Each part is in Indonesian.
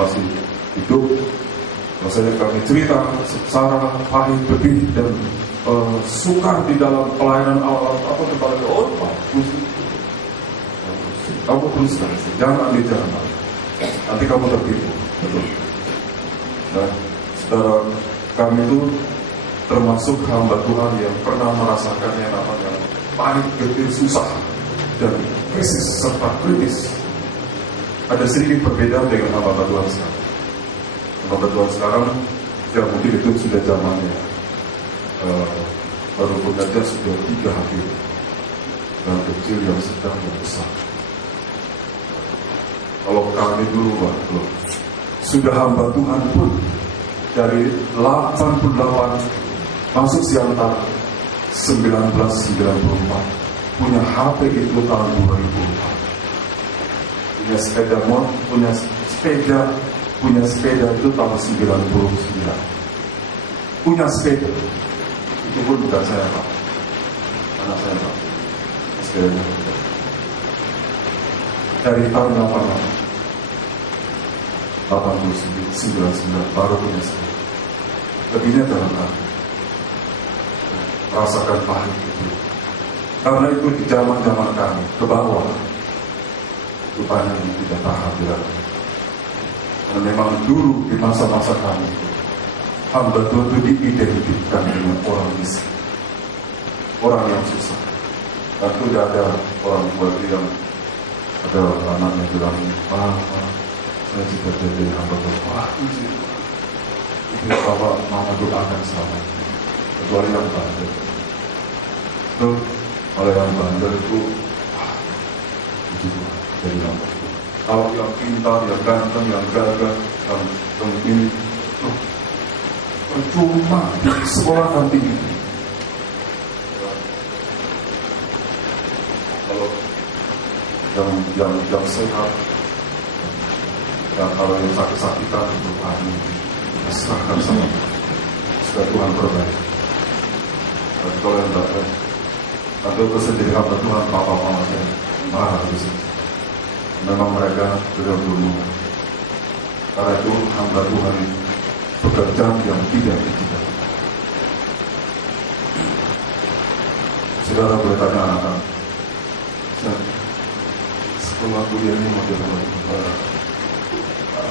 masih hidup, rasanya kami cerita secara pahit pedih dan sukar di dalam pelayanan awal apa kepada Pak, kamu teruskan, jangan ambil jalan, nanti kamu tertipu. Betul. Nah, saudara, kami itu termasuk hamba Tuhan yang pernah merasakan yang namanya pahit, pedih, susah dan krisis serta kritis. Ada sedikit perbedaan dengan hamba Tuhan sekarang. Hamba Tuhan sekarang, ya mungkin itu sudah zamannya. Baru bekerja sudah 3 hadir, yang kecil, yang sedang, yang besar. Kalau kami dulu waktu sudah hamba Tuhan pun dari 88 masuk Siantar 1994 punya HP itu tahun 2004, punya sepeda itu tahun 99, punya sepeda itu pun bukan saya Pak, anak saya Pak, sepeda dari tahun 89 baru punya sepeda. Lebihnya dalam hati rasakan pahit itu, karena itu di zaman kami ke bawah itu banyak yang tidak tahan dilakukan. Karena memang dulu di masa-masa kami hamba Tuhan itu diidentifikkan dengan orang miskin, orang yang susah. Dan tidak ada orang buat yang ada anaknya bilang, Pak, saya juga jadi hamba Tuhan. Wah, itu Bapak mama doakan selama itu. Kecuali yang bandel. Itu oleh yang bandel itu, itu jadi hamba Tuhan. Kalau yang pintar, yang ganteng, yang gagah, yang ini, percuma di sekolah kan tinggi. Kalau yang sehat, dan kalau yang sakit-sakitan itu kami serahkan sama Tuhan perbaiki. Dan kalau yang tidak, atau kesendiri hamba Tuhan, papa-papa saya marah di sini. Memang mereka sudah bunuh. Karena itu hamba Tuhan itu pekerjaan yang tidak dicita-citakan. Saudara boleh tanya anak-anak, sekolah kuliah ini mau jadi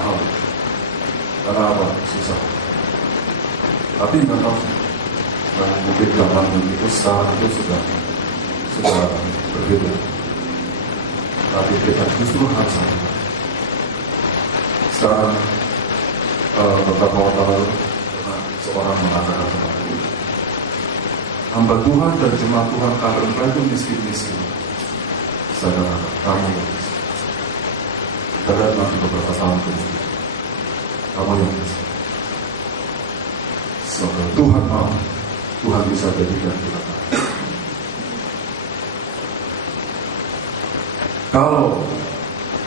hal, karena apa? Susah. Tapi nggak tahu, mungkin zaman itu sekarang itu sudah berbeda. Tapi kita justru harus sama. Sekarang beberapa waktu lalu seorang mengatakan sama aku, hamba Tuhan dan jemaat Tuhan kalau engkau itu miskin-miskin, saudara kamu yang miskin. Kita lihat nanti beberapa tahun kemudian kamu yang miskin. Semoga Tuhan mau, Tuhan bisa jadikan kita. Kalau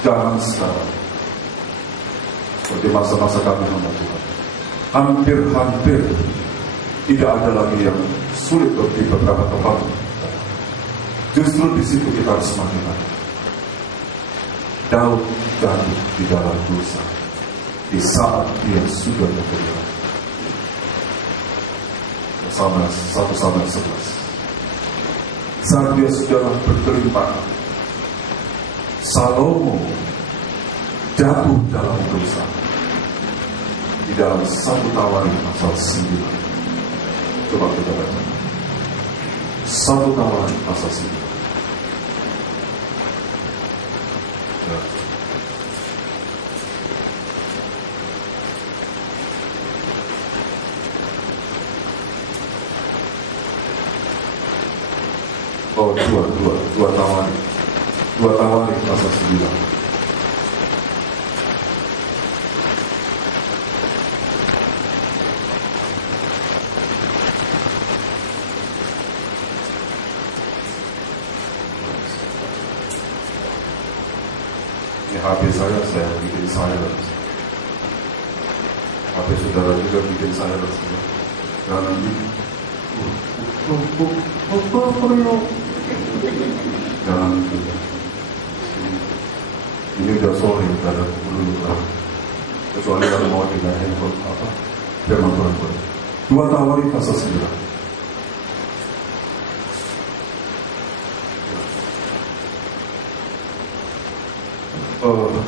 zaman sekarang seperti masa-masa kami hamba Tuhan, hampir-hampir tidak ada lagi yang sulit di beberapa tempat. Justru di situ kita harus semakin baik. Daud jatuh di dalam dosa di saat dia sudah bertobat. Bersama 1 Samuel 11. Saat dia sudah berkelimpahan, Salomo jatuh dalam dosa di dalam 1 Tawarik pasal 9. Coba kita baca 1 Tawarik pasal 9. Ya. Oh, dua Tawarik. 2 Tawarik pasal 9. Ini HP saya bikin silent. HP saudara juga bikin silent. Jangan bikin. Jangan bikin. Ini udah sore, udah ada 10 orang. kecuali kalau mau dengan handphone firman Tuhan. 2 Tawari pasal 9.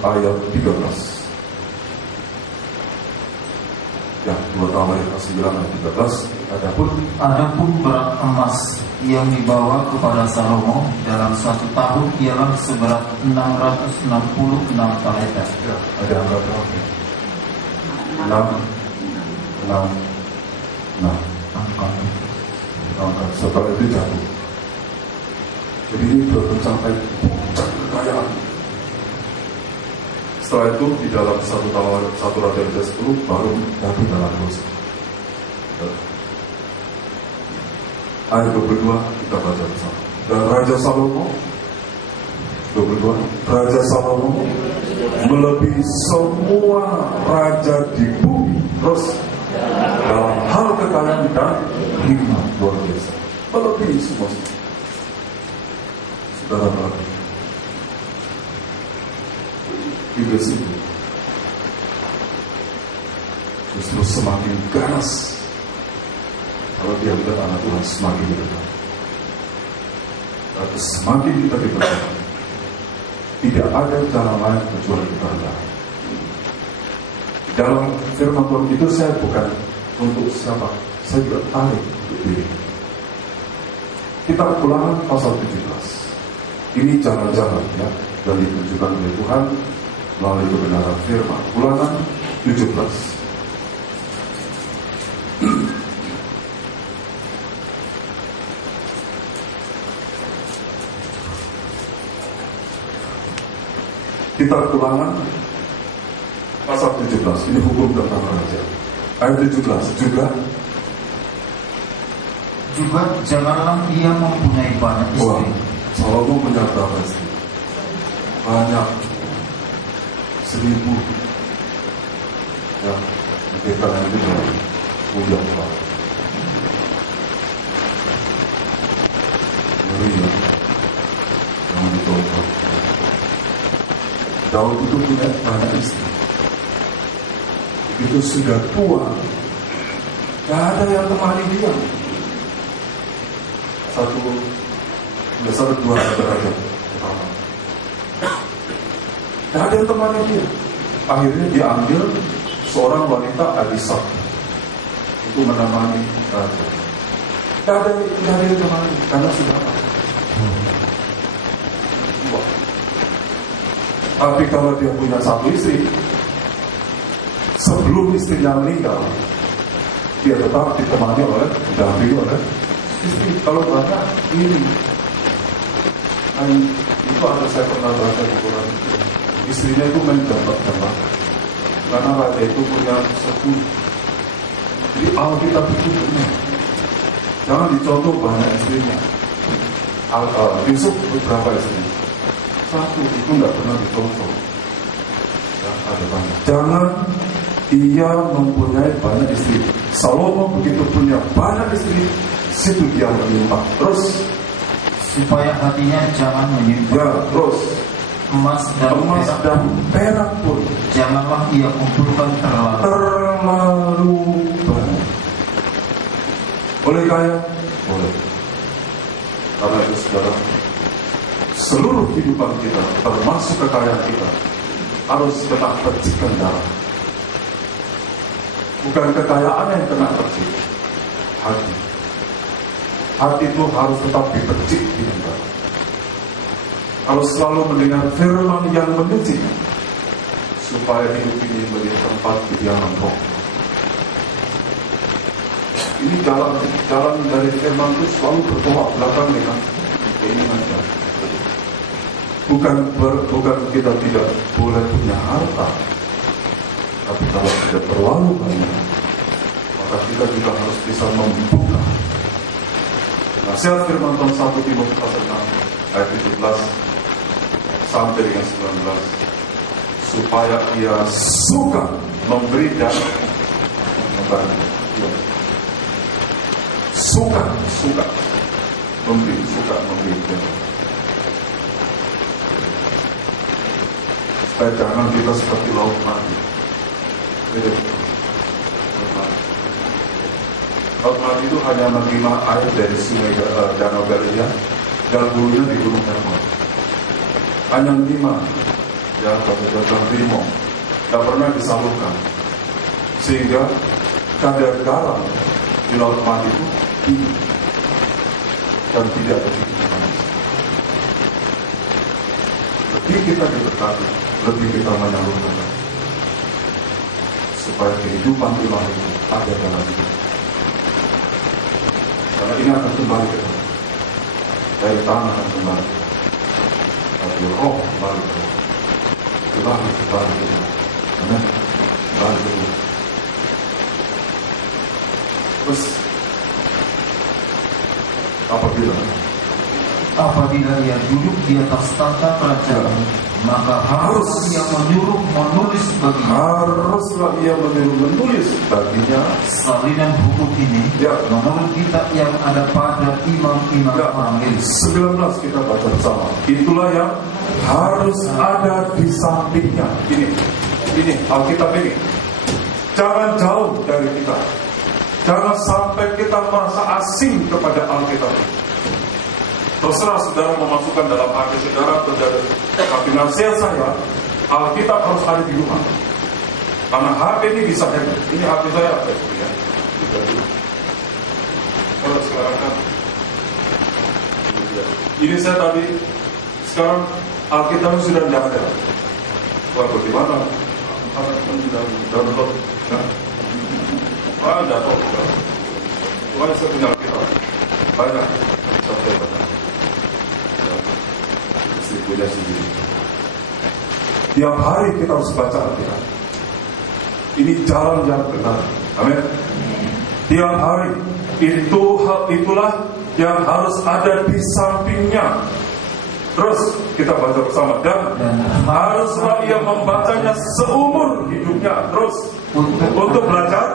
Ayat 13. Ya, 2 Tawari pasal 9 ayat 13. Adapun berat emas yang dibawa kepada Salomo dalam 1 tahun ialah seberat 666 talenta. Ya, ada angka berapa? 6. Angka setelah itu jatuh. Jadi ini baru sampai puncak kekayaan. Setelah itu di dalam 1 Raja 10 baru jatuh dalam dosa. Ayat 22 kita baca bersama. Dan Raja Salomo 22, Raja Salomo melebihi semua raja di bumi. Terus dalam hal kekayaan dan hikmat luar biasa, melebihi semua. Saudara-saudara, iblis itu justru semakin ganas kalau dia melihat anak Tuhan semakin dekat. Tapi semakin kita dipercaya, tidak ada jalan lain kecuali kita rendah. Dalam firman Tuhan itu saya bukan untuk siapa, saya juga tarik untuk diri. Kitab Ulangan pasal 17. Ini jangan-jangan ya, dan ditunjukkan oleh Tuhan melalui kebenaran firman. Ulangan 17. Kitab Ulangan pasal 17. Ini hukum tentang raja. Ayat 17 juga janganlah ia mempunyai banyak istri. Salomo punya berapa istri? Banyak, 1000. Ya, kita nanti punya Pak. Ngeri ya, jangan dicoba. Daud itu punya banyak istri. Itu sudah tua, gak ada yang temani dia. Satu dua raja pertama, gak ada yang temani dia. Akhirnya diambil seorang wanita Adisa untuk menemani raja. Gak ada yang temani karena sudah apa? Tapi kalau dia punya satu istri, sebelum istrinya meninggal, dia tetap ditemani didampingi oleh istri. Kalau banyak ini, itu ada saya pernah baca di Quran. Istrinya itu main jambak-jambak, karena raja itu punya 10. Jadi Alkitab itu benar. Jangan dicontoh banyak istrinya. Yusuf berapa istrinya? 1, itu nggak pernah dicontoh. Ya, ada banyak. Jangan ia mempunyai banyak istri. Salomo begitu punya banyak istri, situ dia menyimpan. Terus supaya hatinya jangan menyimpan. Ya, terus emas dan perak pun janganlah ia kumpulkan terlalu banyak. Boleh kaya? Boleh. Karena itu saudara, seluruh kehidupan kita, termasuk kekayaan kita, harus kena percikan darah. Bukan kekayaan yang kena percik, hati. Hati itu harus tetap dipercik dengan darah. Harus selalu mendengar firman yang menyuci, supaya hidup ini menjadi tempat kediaman Roh. Ini jalan dari firman itu selalu bertolak belakang dengan keinginan kita. Bukan kita tidak boleh punya harta, tapi kalau tidak terlalu banyak, maka kita juga harus bisa membuka. Nasihat firman Tuhan 1 Timotius pasal 6 ayat 17 sampai dengan 19, supaya ia suka memberi dan membagi. Suka memberi dan supaya jangan kita seperti laut mati, Jadi, Laut Mati itu hanya menerima air dari sungai Danau Galilea dan hulunya di Gunung Hermon. Hanya menerima, ya, kata Timo, tidak pernah disalurkan, sehingga kadar garam di Laut Mati itu tinggi dan tidak ada titik panas. Lebih kita diberkati, lebih kita menyalurkan, supaya kehidupan ilahi itu ada dalam hidup. Karena ini akan kembali ke tanah, dari tanah akan kembali, tapi roh kembali ke ilahi kembali ke tanah. Amin. Kembali ke tanah. Terus apabila ia duduk di atas tahta kerajaan, maka haruslah ia menulis baginya salinan hukum ini, menurut kitab yang ada pada imam-imam orang Yesus. 19 kita baca bersama. Itulah yang harus ada di sampingnya. Ini Alkitab ini. Jangan jauh dari kita. Jangan sampai kita merasa asing kepada Alkitab. Terserah saudara memasukkan dalam hati saudara atau tidak. Tapi nasihat saya, Alkitab harus ada di rumah. Karena HP ini bisa hacker. Ini HP saya, ya. Kalau sekarang kan, ini saya tadi, sekarang Alkitab sudah tidak ada. Wah, bagaimana? Sudah download. Tidak tahu. Cuma saya punya Alkitab. Banyak. Saya baca. Istri punya sendiri. Tiap hari kita harus baca Alkitab. Ini jalan yang benar. Amin. Tiap hari. Itulah yang harus ada di sampingnya. Terus kita baca bersama. Dan haruslah ia membacanya seumur hidupnya. Terus untuk belajar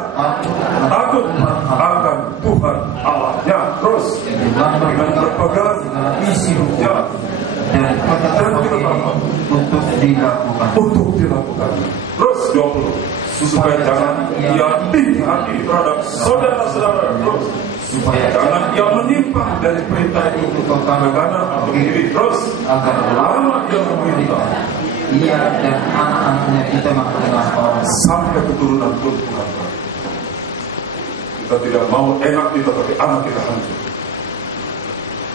takut akan Tuhan Allahnya. Terus dengan berpegang isi ya, dan untuk dilakukan. Terus 20, supaya jangan ia tinggi hati terhadap saudara-saudara. Terus supaya jangan ia menyimpang dari perintah itu ke kanan atau kiri. Terus agar lama ia memerintah ia dan anak-anaknya kita mengenal orang sampai keturunan pun Tuhan. Kita tidak mau enak kita, tapi anak kita hancur.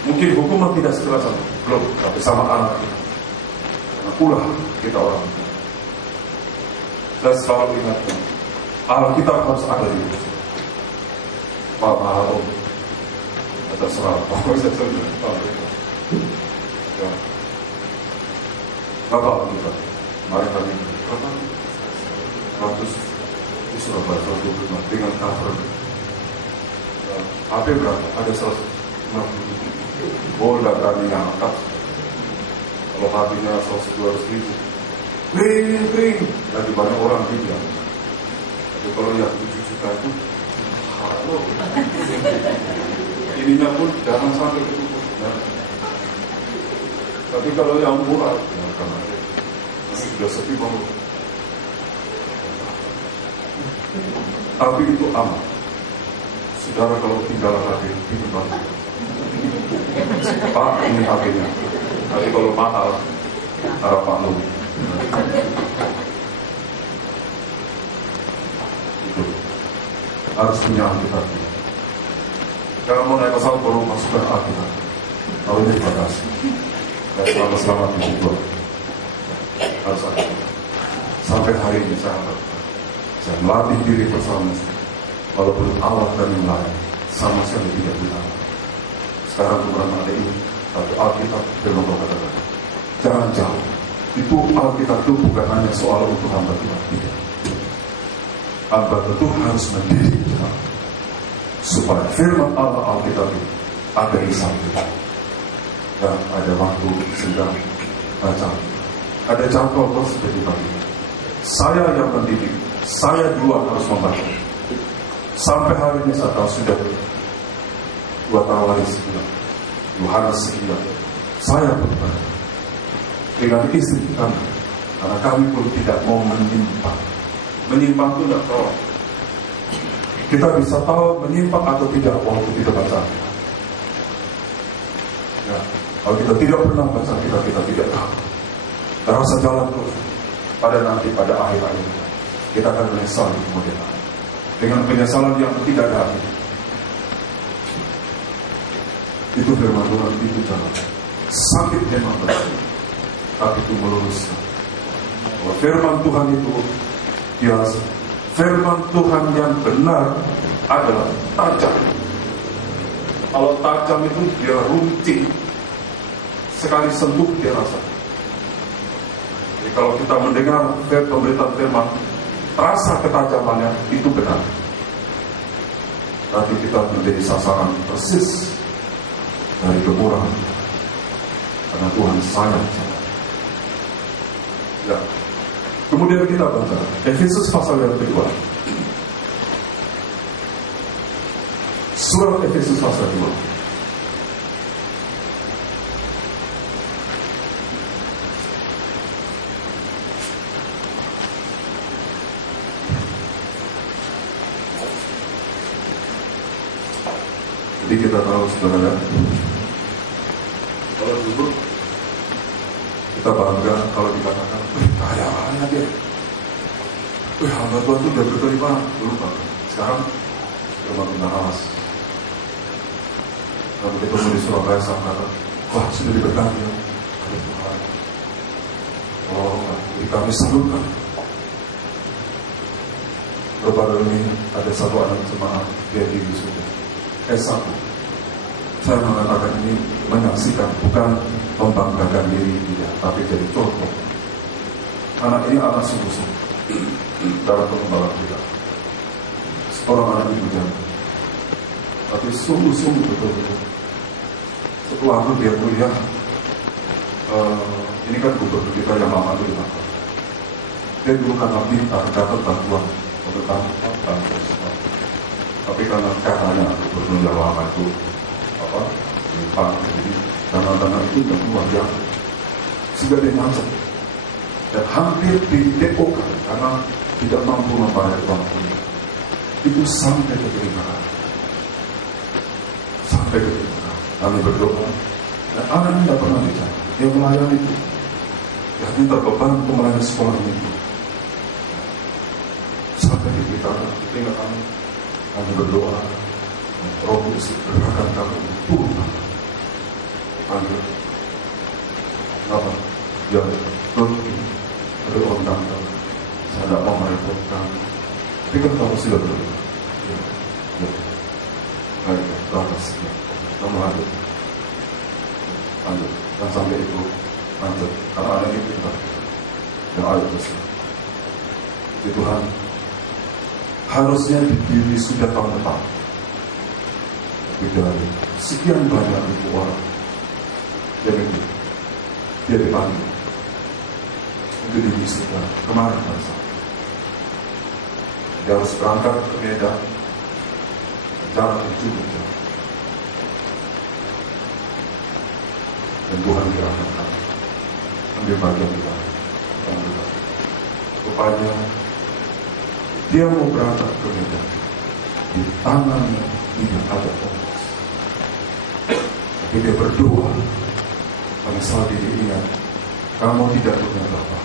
Mungkin hukuman tidak sekeras belum, tapi sama anak kita. Karena pula kita orang. Saya selalu ingatkan, Alkitab harus ada di hidup. Pak Mahalo, atau serah, pokoknya saya sudah ya. Bapak kita, mari kami berapa? 100 di Surabaya 125 dengan cover. HP berapa? Ada 150. Boleh kami angkat. Kalau HP-nya 100-200 ribu, kering. Lagi banyak orang bilang. Tapi kalau yang 7 juta itu, halo. Ininya pun jangan sampai ketutup. Tapi kalau yang murah, karena masih sudah sepi banget. Tapi itu aman. Saudara kalau tinggal HP di tempat, Pak ini HP-nya. Tapi kalau mahal, harap maklum. Itu harus punya Alkitab. Kalau mau naik pesawat baru masukkan Alkitab. Kalau ini bagasi. Dan selamat-selamat di Bogor. Harus ada. Sampai hari ini saya melatih diri bersama. Walaupun awal kami mulai, sama sekali tidak bilang. Sekarang bukan ada ini, tapi Alkitab firman Tuhan katakan, jangan jauh. Itu Alkitab itu bukan hanya soal untuk hamba kita, tidak. Hamba itu harus mendidik kita, supaya firman Allah Alkitab itu ada di samping. Dan ada waktu sedang baca. Ada contoh terus seperti tadi. Saya yang mendidik, saya dua harus membaca. Sampai hari ini saya tahu sudah 2 tahun lagi sekian, Yohanes sekian. Saya berbaca dengan istri kami, karena kami pun tidak mau menyimpang menyimpang itu tidak tahu. Kita bisa tahu menyimpang atau tidak waktu kita baca. Ya, kalau kita tidak pernah baca, kita tidak tahu. Rasa jalan terus. Pada akhir-akhir kita akan menyesal kemudian dengan penyesalan yang tidak ada akhir. Itu firman Tuhan, itu jalan. Sakit memang betul, tapi itu meluruskan. Firman Tuhan itu biasa. Firman Tuhan yang benar adalah tajam. Kalau tajam itu dia runcing, sekali sentuh dia rasa. Jadi kalau kita mendengar pemberitaan firman, rasa ketajamannya itu benar. Tapi kita menjadi sasaran persis dari kekurangan. Karena Tuhan sayang. Ya. Kemudian kita baca Efesus pasal yang kedua. Surat Efesus pasal 2. Jadi kita tahu saudara, kalau dulu kita bangga kalau dikatakan, kaya dia. Hamba Tuhan itu udah berterima dulu Pak. Sekarang sudah makin awas. Kalau ketemu di Surabaya sama kata, wah sudah diberkati ya oleh Tuhan. Oh, jadi kami salutkan. Baru ini ada satu anak jemaat dia di wisuda S1. Saya mengatakan ini menyaksikan, bukan membanggakan diri dia, tapi jadi contoh. Anak ini anak sungguh-sungguh dalam pengembangan kita. Seorang anak ibu jangan, tapi sungguh-sungguh betul-betul. Setelah itu dia kuliah, ini kan gubernur kita yang lama itu di dia dulu karena pintar dapat bantuan tentang bantuan. Tapi karena katanya gubernur yang lama itu jadi dana-dana itu tidak luar biasa. Sudah dia macet dan hampir di DO karena tidak mampu membayar uang kuliah. Itu sampai ke terima, sampai ke terima. Lalu berdoa. Dan anak tidak pernah bicara. Dia melayani itu. Dia hanya terbeban untuk melayani sekolah itu. Sampai di kita tinggal kami berdoa. Roh Kudus gerakan kami turun. Panggil. Kenapa? Ya, ada orang datang. Saya tidak mau merepotkan. Tapi kan kamu sudah berdoa. Ya. Baik, bagus. Kamu lanjut. Dan sampai itu lanjut. Karena ada ini kita yang ayo terus. Jadi Tuhan harusnya dipilih sudah tahun depan. Tapi dari sekian banyak ribu orang yang itu dia dipanggil untuk diwisuda kemarin masa. Dia harus berangkat ke Medan, jarak itu jauh. Dan Tuhan gerakkan kami ambil bagian di dalam yang berat. Rupanya dia mau berangkat ke Medan, di tangannya tidak ada emas. Tapi dia berdoa, pada saat dia ingat, kamu tidak punya Bapa,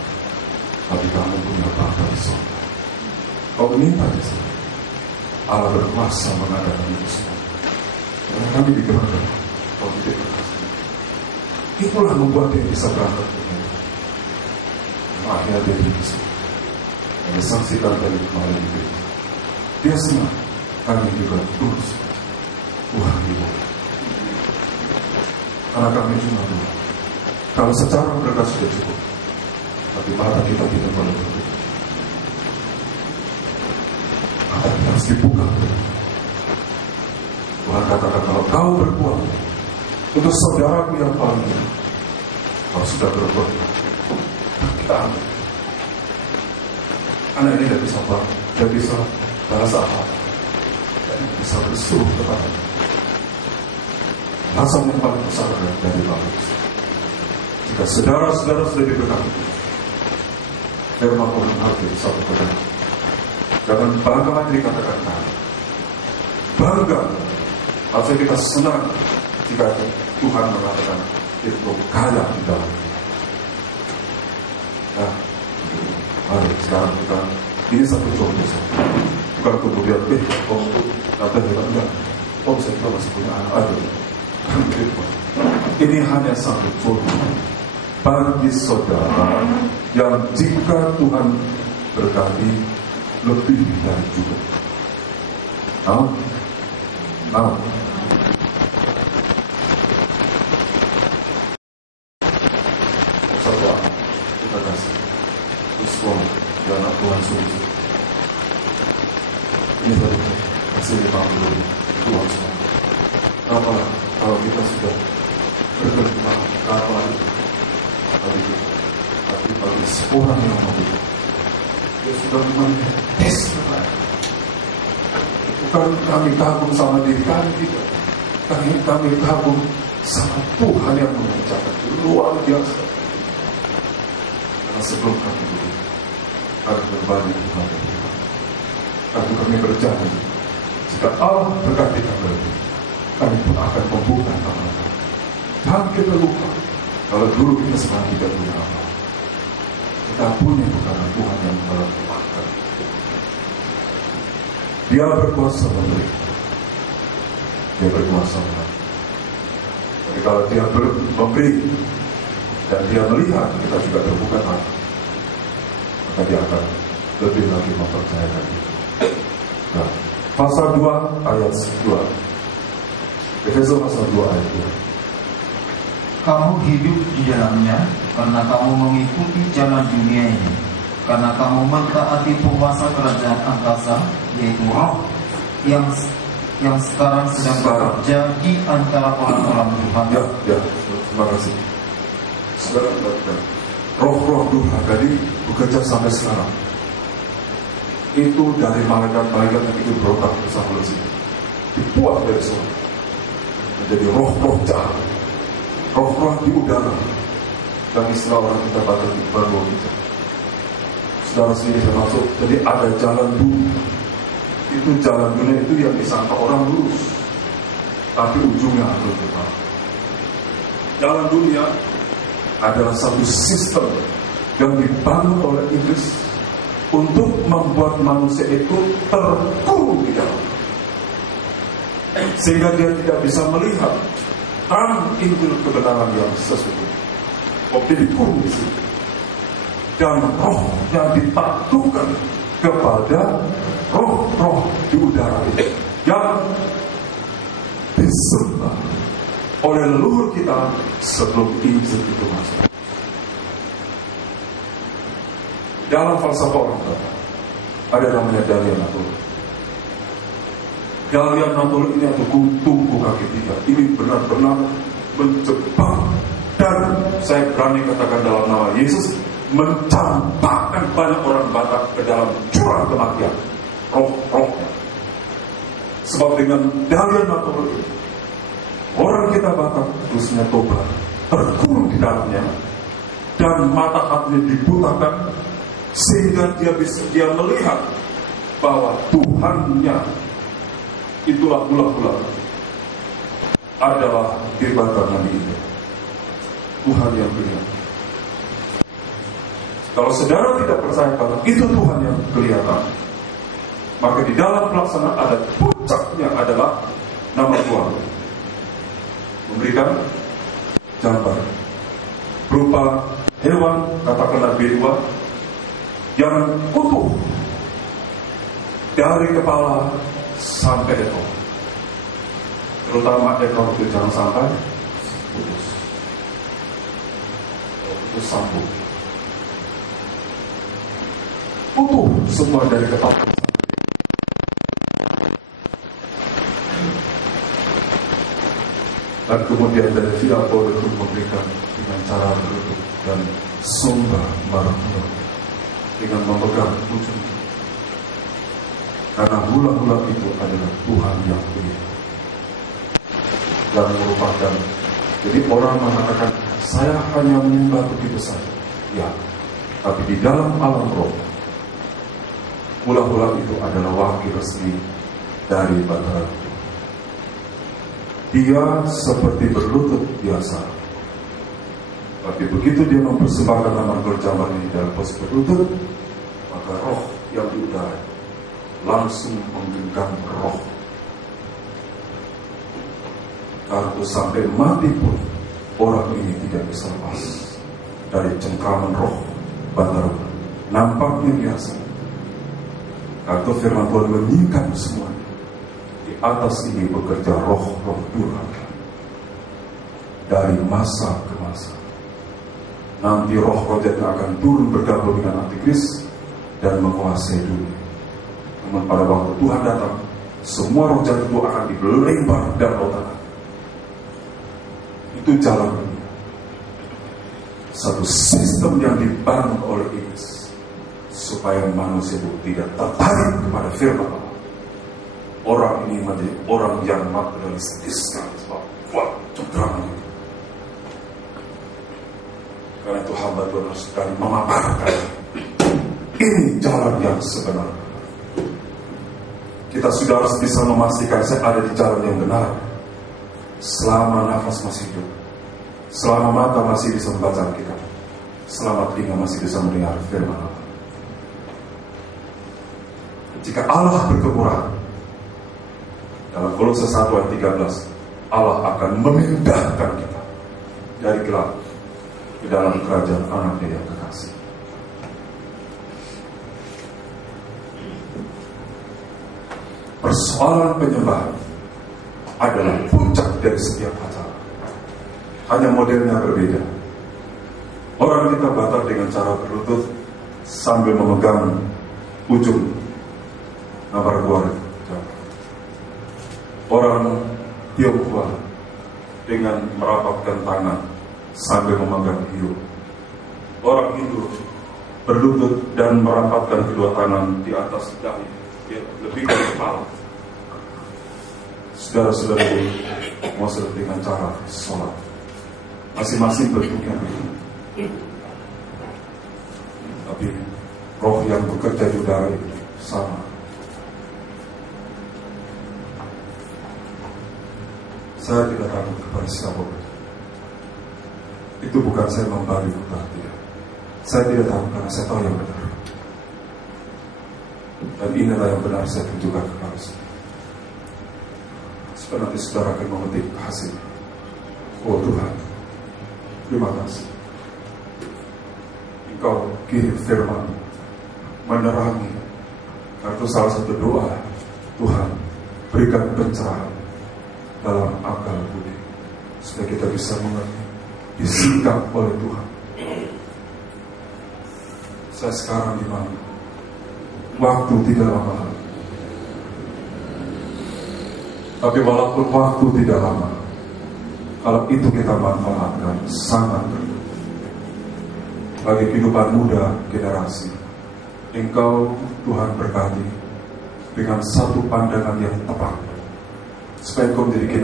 tapi kamu punya Bapa di surga. Kau minta di sana, Allah berkuasa mengadakan itu semua. Dan kami digerakkan, kau tidak berkuasa. Itulah membuat dia bisa berangkat ke Medan. Akhirnya dia bisa. Dan disaksikan dari kemarin itu. Dia senang, kami juga terus. Tuhan dimuliakan. Karena kami cuma dua. Kalau secara mereka sudah cukup, tapi mata kita tidak boleh berhenti. Mata kita harus dibuka. Tuhan katakan kalau kau berbuat untuk saudaraku yang paling dekat, kau sudah berbuat. Kita ambil. Anak ini tidak bisa apa, tidak bisa balas apa, tidak bisa bersuruh kepada. Rasanya yang paling besar dari Bapak. Jika saudara-saudara sudah diberkati, firman Tuhan harus satu kepada Jangan bangga mati dikatakan kaya. Bangga, harusnya kita senang jika Tuhan mengatakan itu kaya di dalam. Nah, mari sekarang kita, ini satu contoh saja. Bukan kemudian, oh nanti enggak, oh saya juga masih punya anak aja. Ini hanya satu contoh bagi saudara yang jika Tuhan berkati lebih dari cukup. Mau? Satu anak kita kasih sekolah di anak Tuhan sungguh. Ini baru hasil 50 Tuhan semua. Kenapa kalau kita sudah berkerja berapa itu tapi bagi seorang yang mau dia sudah mengetes bukan kami kagum sama diri kami tidak, kami kagum sama Tuhan yang mengerjakan luar biasa. Karena sebelum kami dulu kami berbagi Tuhan tapi kami berjanji jika Allah berkati kami pun akan membuka tangan kami. Dan kita lupa kalau dulu kita sebenarnya tidak punya apa, kita punya karena Tuhan yang melakukan. Dia berkuasa memberi, dia berkuasa memberi. Jadi kalau dia memberi dan dia melihat kita juga terbuka hati, maka dia akan lebih lagi mempercayakan itu. Nah, pasal 2 ayat 2. Efesus pasal 2 ayat 2. Kamu hidup di dalamnya karena kamu mengikuti jalan dunia ini, karena kamu mentaati penguasa kerajaan angkasa, yaitu roh yang sekarang sedang bekerja di antara orang-orang Tuhan. Ya, terima kasih. Sekarang roh-roh Tuhan tadi bekerja sampai sekarang. Itu dari malaikat-malaikat yang itu berotak bersama sini, dibuat dari surga menjadi roh-roh jahat. Roh-roh di udara. Dan istilah orang kita baca di baru kita. Saudara sini termasuk. Jadi ada jalan dunia. Itu jalan dunia itu yang disangka orang lurus, tapi ujungnya harus berbalik. Jalan dunia adalah satu sistem yang dibangun oleh iblis untuk membuat manusia itu terkurung di dalam, sehingga dia tidak bisa melihat terang Injil kebenaran yang sesungguhnya. Dia dikurung di sini. Dan roh yang ditaklukkan kepada roh-roh di udara itu yang disembah oleh leluhur kita sebelum Injil itu masuk. Dalam falsafah orang ada namanya Dalian-Natul. Dalian-Natul ini atau tungku kaki tiga ini benar-benar menjebak, dan saya berani katakan dalam nama Yesus mencampakkan banyak orang Batak ke dalam jurang kematian roh-rohnya. Sebab dengan Dalian-Natul ini orang kita Batak khususnya Toba terkurung di dalamnya, dan mata hatinya dibutakan sehingga dia melihat bahwa Tuhannya itulah pula adalah dibantah Nabi itu. Tuhan yang kelihatan. Kalau saudara tidak percaya bahwa itu Tuhan yang kelihatan, maka di dalam pelaksanaan adat puncaknya adalah nama Tuhan memberikan gambar berupa hewan, katakanlah B2 yang utuh dari kepala sampai ekor, terutama ekor itu jangan sampai putus sambung, utuh semua dari kepala. Dan kemudian dari tidak boleh untuk memberikan dengan cara berlutut dan sumber marah dengan memegang ujung. Karena hula-hula itu adalah Tuhan yang kuliah dan merupakan. Jadi orang mengatakan saya hanya menyembah begitu saja. Ya, tapi di dalam alam roh Mula-mula itu adalah wakil resmi dari Batara. Dia seperti berlutut biasa, tapi begitu dia mempersembahkan nama berjamaah ini dalam posisi berlutut, maka roh yang di udara langsung menggenggam roh. Karena sampai mati pun orang ini tidak bisa lepas dari cengkraman roh Batara. Nampaknya biasa, atau firman Tuhan menyingkap semuanya. Di atas ini bekerja roh-roh durhaka dari masa ke masa. Nanti roh-roh jahat akan turun bergabung dengan antikris dan menguasai dunia. Namun pada waktu Tuhan datang, semua roh jahat itu akan dilempar dan lautan. Itu jalan dunia. Satu sistem yang dibangun oleh iblis supaya manusia itu tidak tertarik kepada firman Allah. Orang ini menjadi orang yang materialistis sekali sebab kuat cengkraman itu. Karena itu hamba Tuhan harus sekali memaparkan ini jalan yang sebenarnya. Kita sudah harus bisa memastikan saya ada di jalan yang benar. Selama nafas masih hidup, selama mata masih bisa membaca kita, selama telinga masih bisa mendengar firman Allah. Jika Allah berkekurangan, dalam Kolose 1 ayat 13, Allah akan memindahkan kita dari gelap ke dalam kerajaan anaknya yang kekasih. Persoalan penyembahan adalah puncak dari setiap acara. Hanya modelnya berbeda. Orang kita batal dengan cara berlutut sambil memegang ujung nomor 2. Orang Tionghoa dengan merapatkan tangan sambil memegang hiu. Orang Hindu berlutut dan merapatkan kedua tangan di atas dahi, lebih dari kepala. Saudara-saudara, mau dengan cara sholat, masing-masing bentuknya. Tapi roh yang bekerja di udara itu sama. Saya tidak takut kepada siapapun. Itu bukan saya membalik bukan, tidak. Saya tidak takut karena saya tahu yang benar. Dan inilah yang benar saya tunjukkan kepada saya. Supaya nanti saudara akan memetik hasil. Oh Tuhan, terima kasih. Engkau kirim firman menerangi. Karena itu salah satu doa, Tuhan berikan pencerahan dalam akal budi supaya kita bisa mengerti, disingkap oleh Tuhan. Saya sekarang di mana? Waktu tidak lama lagi. Tapi walaupun waktu tidak lama, kalau itu kita manfaatkan sangat berguna bagi kehidupan muda generasi. Engkau Tuhan berkati dengan satu pandangan yang tepat supaya engkau menjadi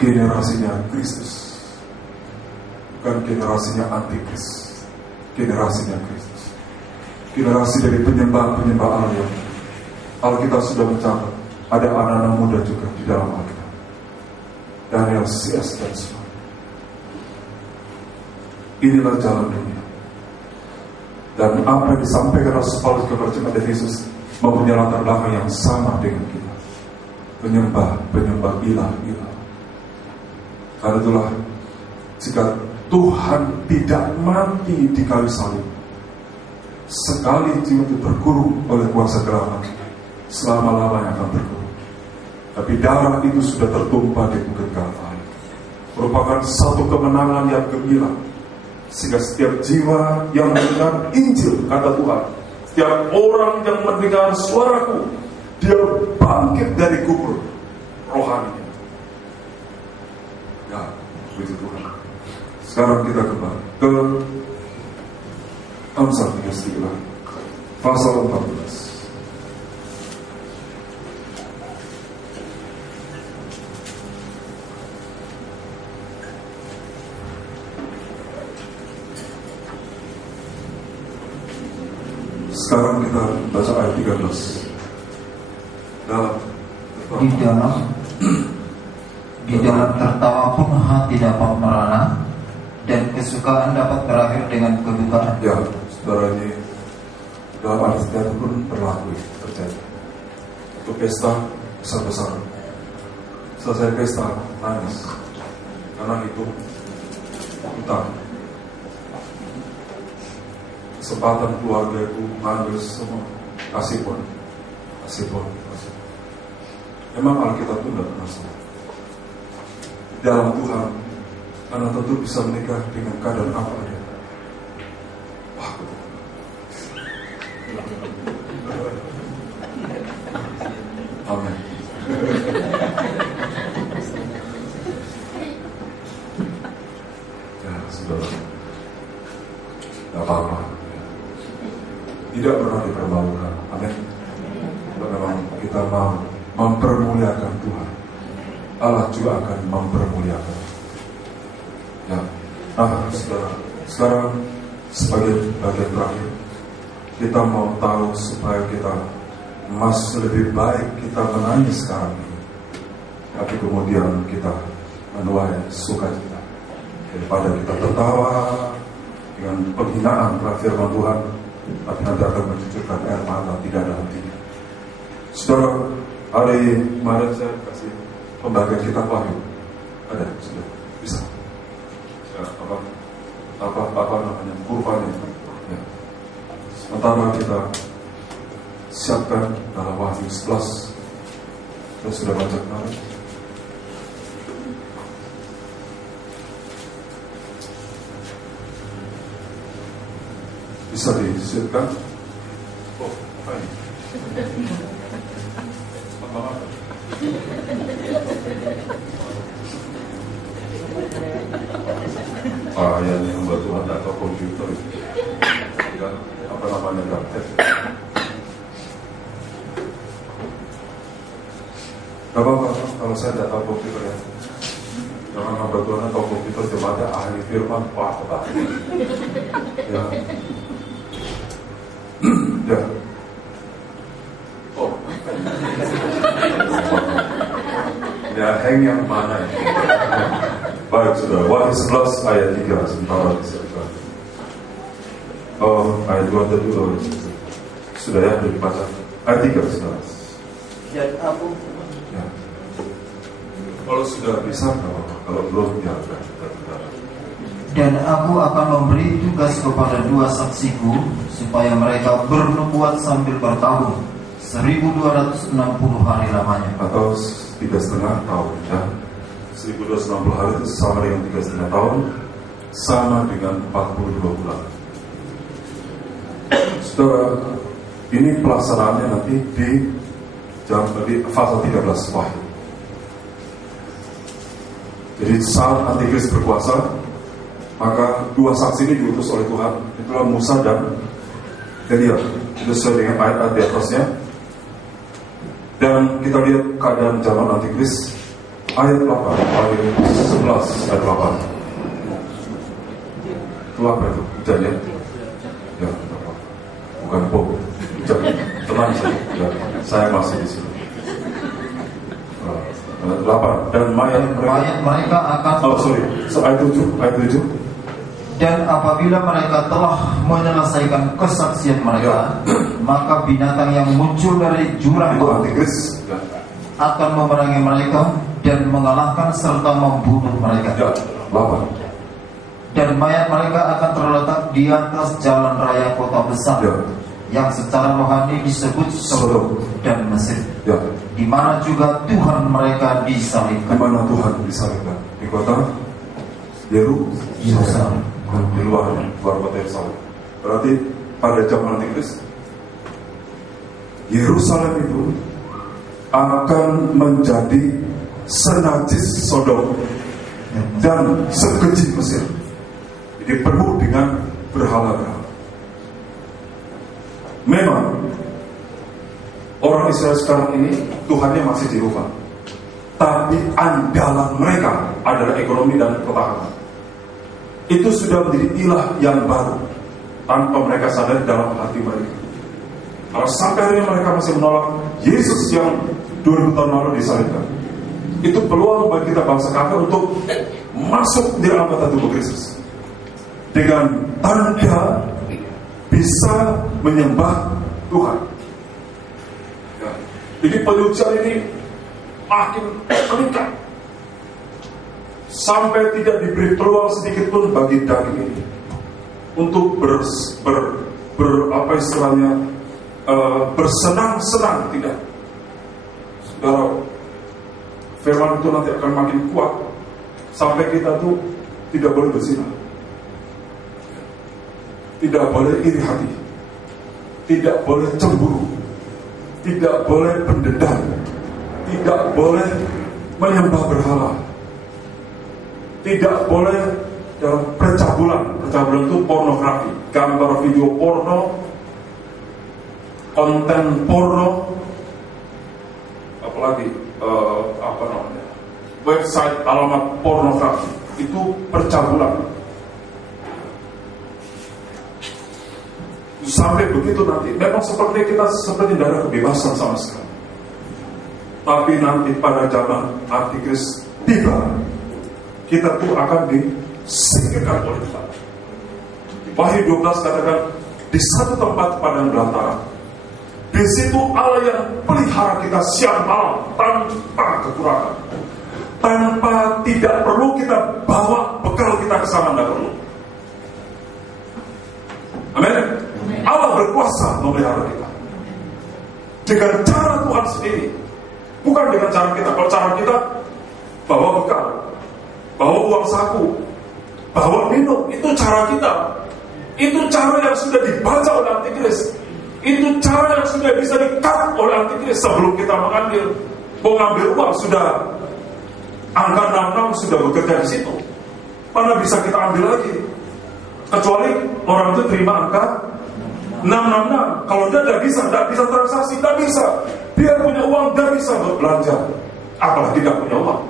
generasinya Kristus, bukan generasinya antikris, generasinya Kristus, generasi dari penyembah-penyembah Allah yang Alkitab sudah mencatat ada anak-anak muda juga di dalam Alkitab, Daniel, C.S. dan semua. Inilah jalan dunia, dan apa yang disampaikan Rasul Paulus kepada jemaat Efesus mempunyai latar belakang yang sama dengan kita. Penyembah ilah-ilah. Karena itulah, jika Tuhan tidak mati di kayu salib, sekali jiwa itu terkurung oleh kuasa gelap, selama-lamanya akan terkurung. Tapi darah itu sudah tertumpah di bukit Kalvari, merupakan satu kemenangan yang gemilang. Sehingga setiap jiwa yang mendengar Injil, kata Tuhan, setiap orang yang mendengar suaraku, dia bangkit dari kubur rohaninya. Ya, puji Tuhan. Sekarang kita kembali ke Amsal 3 pasal 14. Sekarang kita baca ayat 13. Di dalam tertawa pun hati dapat merana, dan kesukaan dapat berakhir dengan kedukaan. Ya, saudara, ini dalam adat istiadat pun berlaku, terjadi. Untuk pesta besar-besaran, selesai pesta nangis karena itu utang. Kesempatan keluarga itu ngambil semua, kasih pun. Memang Alkitab itu tidak pernah salah. Dalam Tuhan, Anda tentu bisa menikah dengan keadaan apa adanya. Wah, amin. Ya, saudara, tidak apa-apa. Tidak pernah dipermalukan. Amin. Memang kita mau mempermuliakan Tuhan, Allah juga akan mempermuliakan. Ya, nah, saudara, sekarang sebagai bagian terakhir, kita mau tahu supaya kita masih lebih baik kita menangis sekarang ini, tapi kemudian kita menuai sukacita daripada kita tertawa dengan penghinaan terhadap firman Tuhan, tapi nanti akan mencucurkan air mata tidak ada hentinya. Saudara, hari kemarin saya kasih pembagian kitab Wahyu, ada sudah bisa. Ya, apa namanya kurvanya. Ya. Sementara kita siapkan dalam Wahyu 11, kita sudah baca kemarin. Bisa disiapkan. Oh, baik. Yang membuat Tuhan atau komputer ya, apa namanya gaptek. Gak apa-apa kalau saya tidak tahu komputer ya. Jangan membuat Tuhan atau komputer cuma ada ahli firman apa ya. Ya. Oh. Ya, hang yang mana ya? Baik, sudah. Wahyu 11 ayat 3 sementara disiapkan. Oh, ayat 2 tadi sudah ya, sudah dibaca. Ayat 3 sudah. Dan aku ya. Kalau sudah bisa, kalau belum ya sudah. Dan aku akan memberi tugas kepada 2 saksiku supaya mereka bernubuat sambil bertahun 1260 hari lamanya. Atau 3,5 tahun ya. 1260 hari itu sama dengan 3,5 tahun, sama dengan 42 bulan. Saudara, ini pelaksanaannya nanti di fase 13 Wahyu. Jadi saat Antikris berkuasa, maka 2 saksi ini diutus oleh Tuhan, itulah Musa dan Elia. Itu sesuai dengan ayat-ayat di atasnya. Dan kita lihat keadaan zaman Antikris, ayat 8, ayat 11, ayat 8. Itu apa itu? Hujan ya? Ya, bukan bom. Hujan, tenang saja. Ya, saya masih di sini. 8. Dan mayat mereka akan ayat 7. Dan apabila mereka telah menyelesaikan kesaksian mereka, maka binatang yang muncul dari jurang Antikris akan memerangi mereka dan mengalahkan serta membunuh mereka. Ya, 8. Dan mayat mereka akan terletak di atas jalan raya kota besar, ya, yang secara rohani disebut Sodom dan Mesir, ya, di mana juga Tuhan mereka disalibkan. Di mana Tuhan disalibkan? Di kota Yerusalem. Di luar kota Yerusalem. Berarti pada zaman Antikris, Yerusalem itu akan menjadi senajis Sodom dan sekeji Mesir. Jadi penuh dengan berhala-berhala. Memang orang Israel sekarang ini Tuhannya masih dirubah, tapi andalan mereka adalah ekonomi dan pertahanan. Itu sudah menjadi ilah yang baru tanpa mereka sadar dalam hati mereka. Kalau sampai hari ini mereka masih menolak Yesus yang 2000 tahun lalu disalibkan, itu peluang bagi kita bangsa kafir untuk masuk di anggota tubuh Kristus dengan tanda bisa menyembah Tuhan. Ya. Jadi penyucian ini makin meningkat sampai tidak diberi peluang sedikit pun bagi daging ini untuk bersenang-senang. Tidak. Saudara, firman itu nanti akan makin kuat sampai kita tuh tidak boleh berzina, tidak boleh iri hati, tidak boleh cemburu, tidak boleh pendendam, tidak boleh menyembah berhala, tidak boleh dalam percabulan. Percabulan itu pornografi, gambar video porno, konten porno, apalagi website alamat pornografi, itu percabulan. Sampai begitu nanti, memang seperti kita seperti tidak ada kebebasan sama sekali. Tapi nanti pada zaman Antikris tiba, kita tuh akan disingkirkan oleh Tuhan. Wahyu 12 katakan, di satu tempat padang belantara, di situ Allah yang pelihara kita siang malam tanpa kekurangan, tanpa tidak perlu kita bawa bekal kita ke sana, tidak perlu. Amin. Allah berkuasa memelihara kita dengan cara Tuhan sendiri, bukan dengan cara kita. Kalau cara kita bawa bekal, bawa uang saku, bawa minum, itu cara kita. Itu cara yang sudah dibaca oleh Antikris. Itu cara yang sudah bisa di-cut oleh Antikris. Sebelum kita mengambil uang, sudah angka 66 sudah bekerja di situ. Mana bisa kita ambil lagi? Kecuali orang itu terima angka 666. Kalau dia tidak bisa transaksi, tidak bisa. Dia punya uang, tidak bisa belanja. Apalagi tidak punya uang.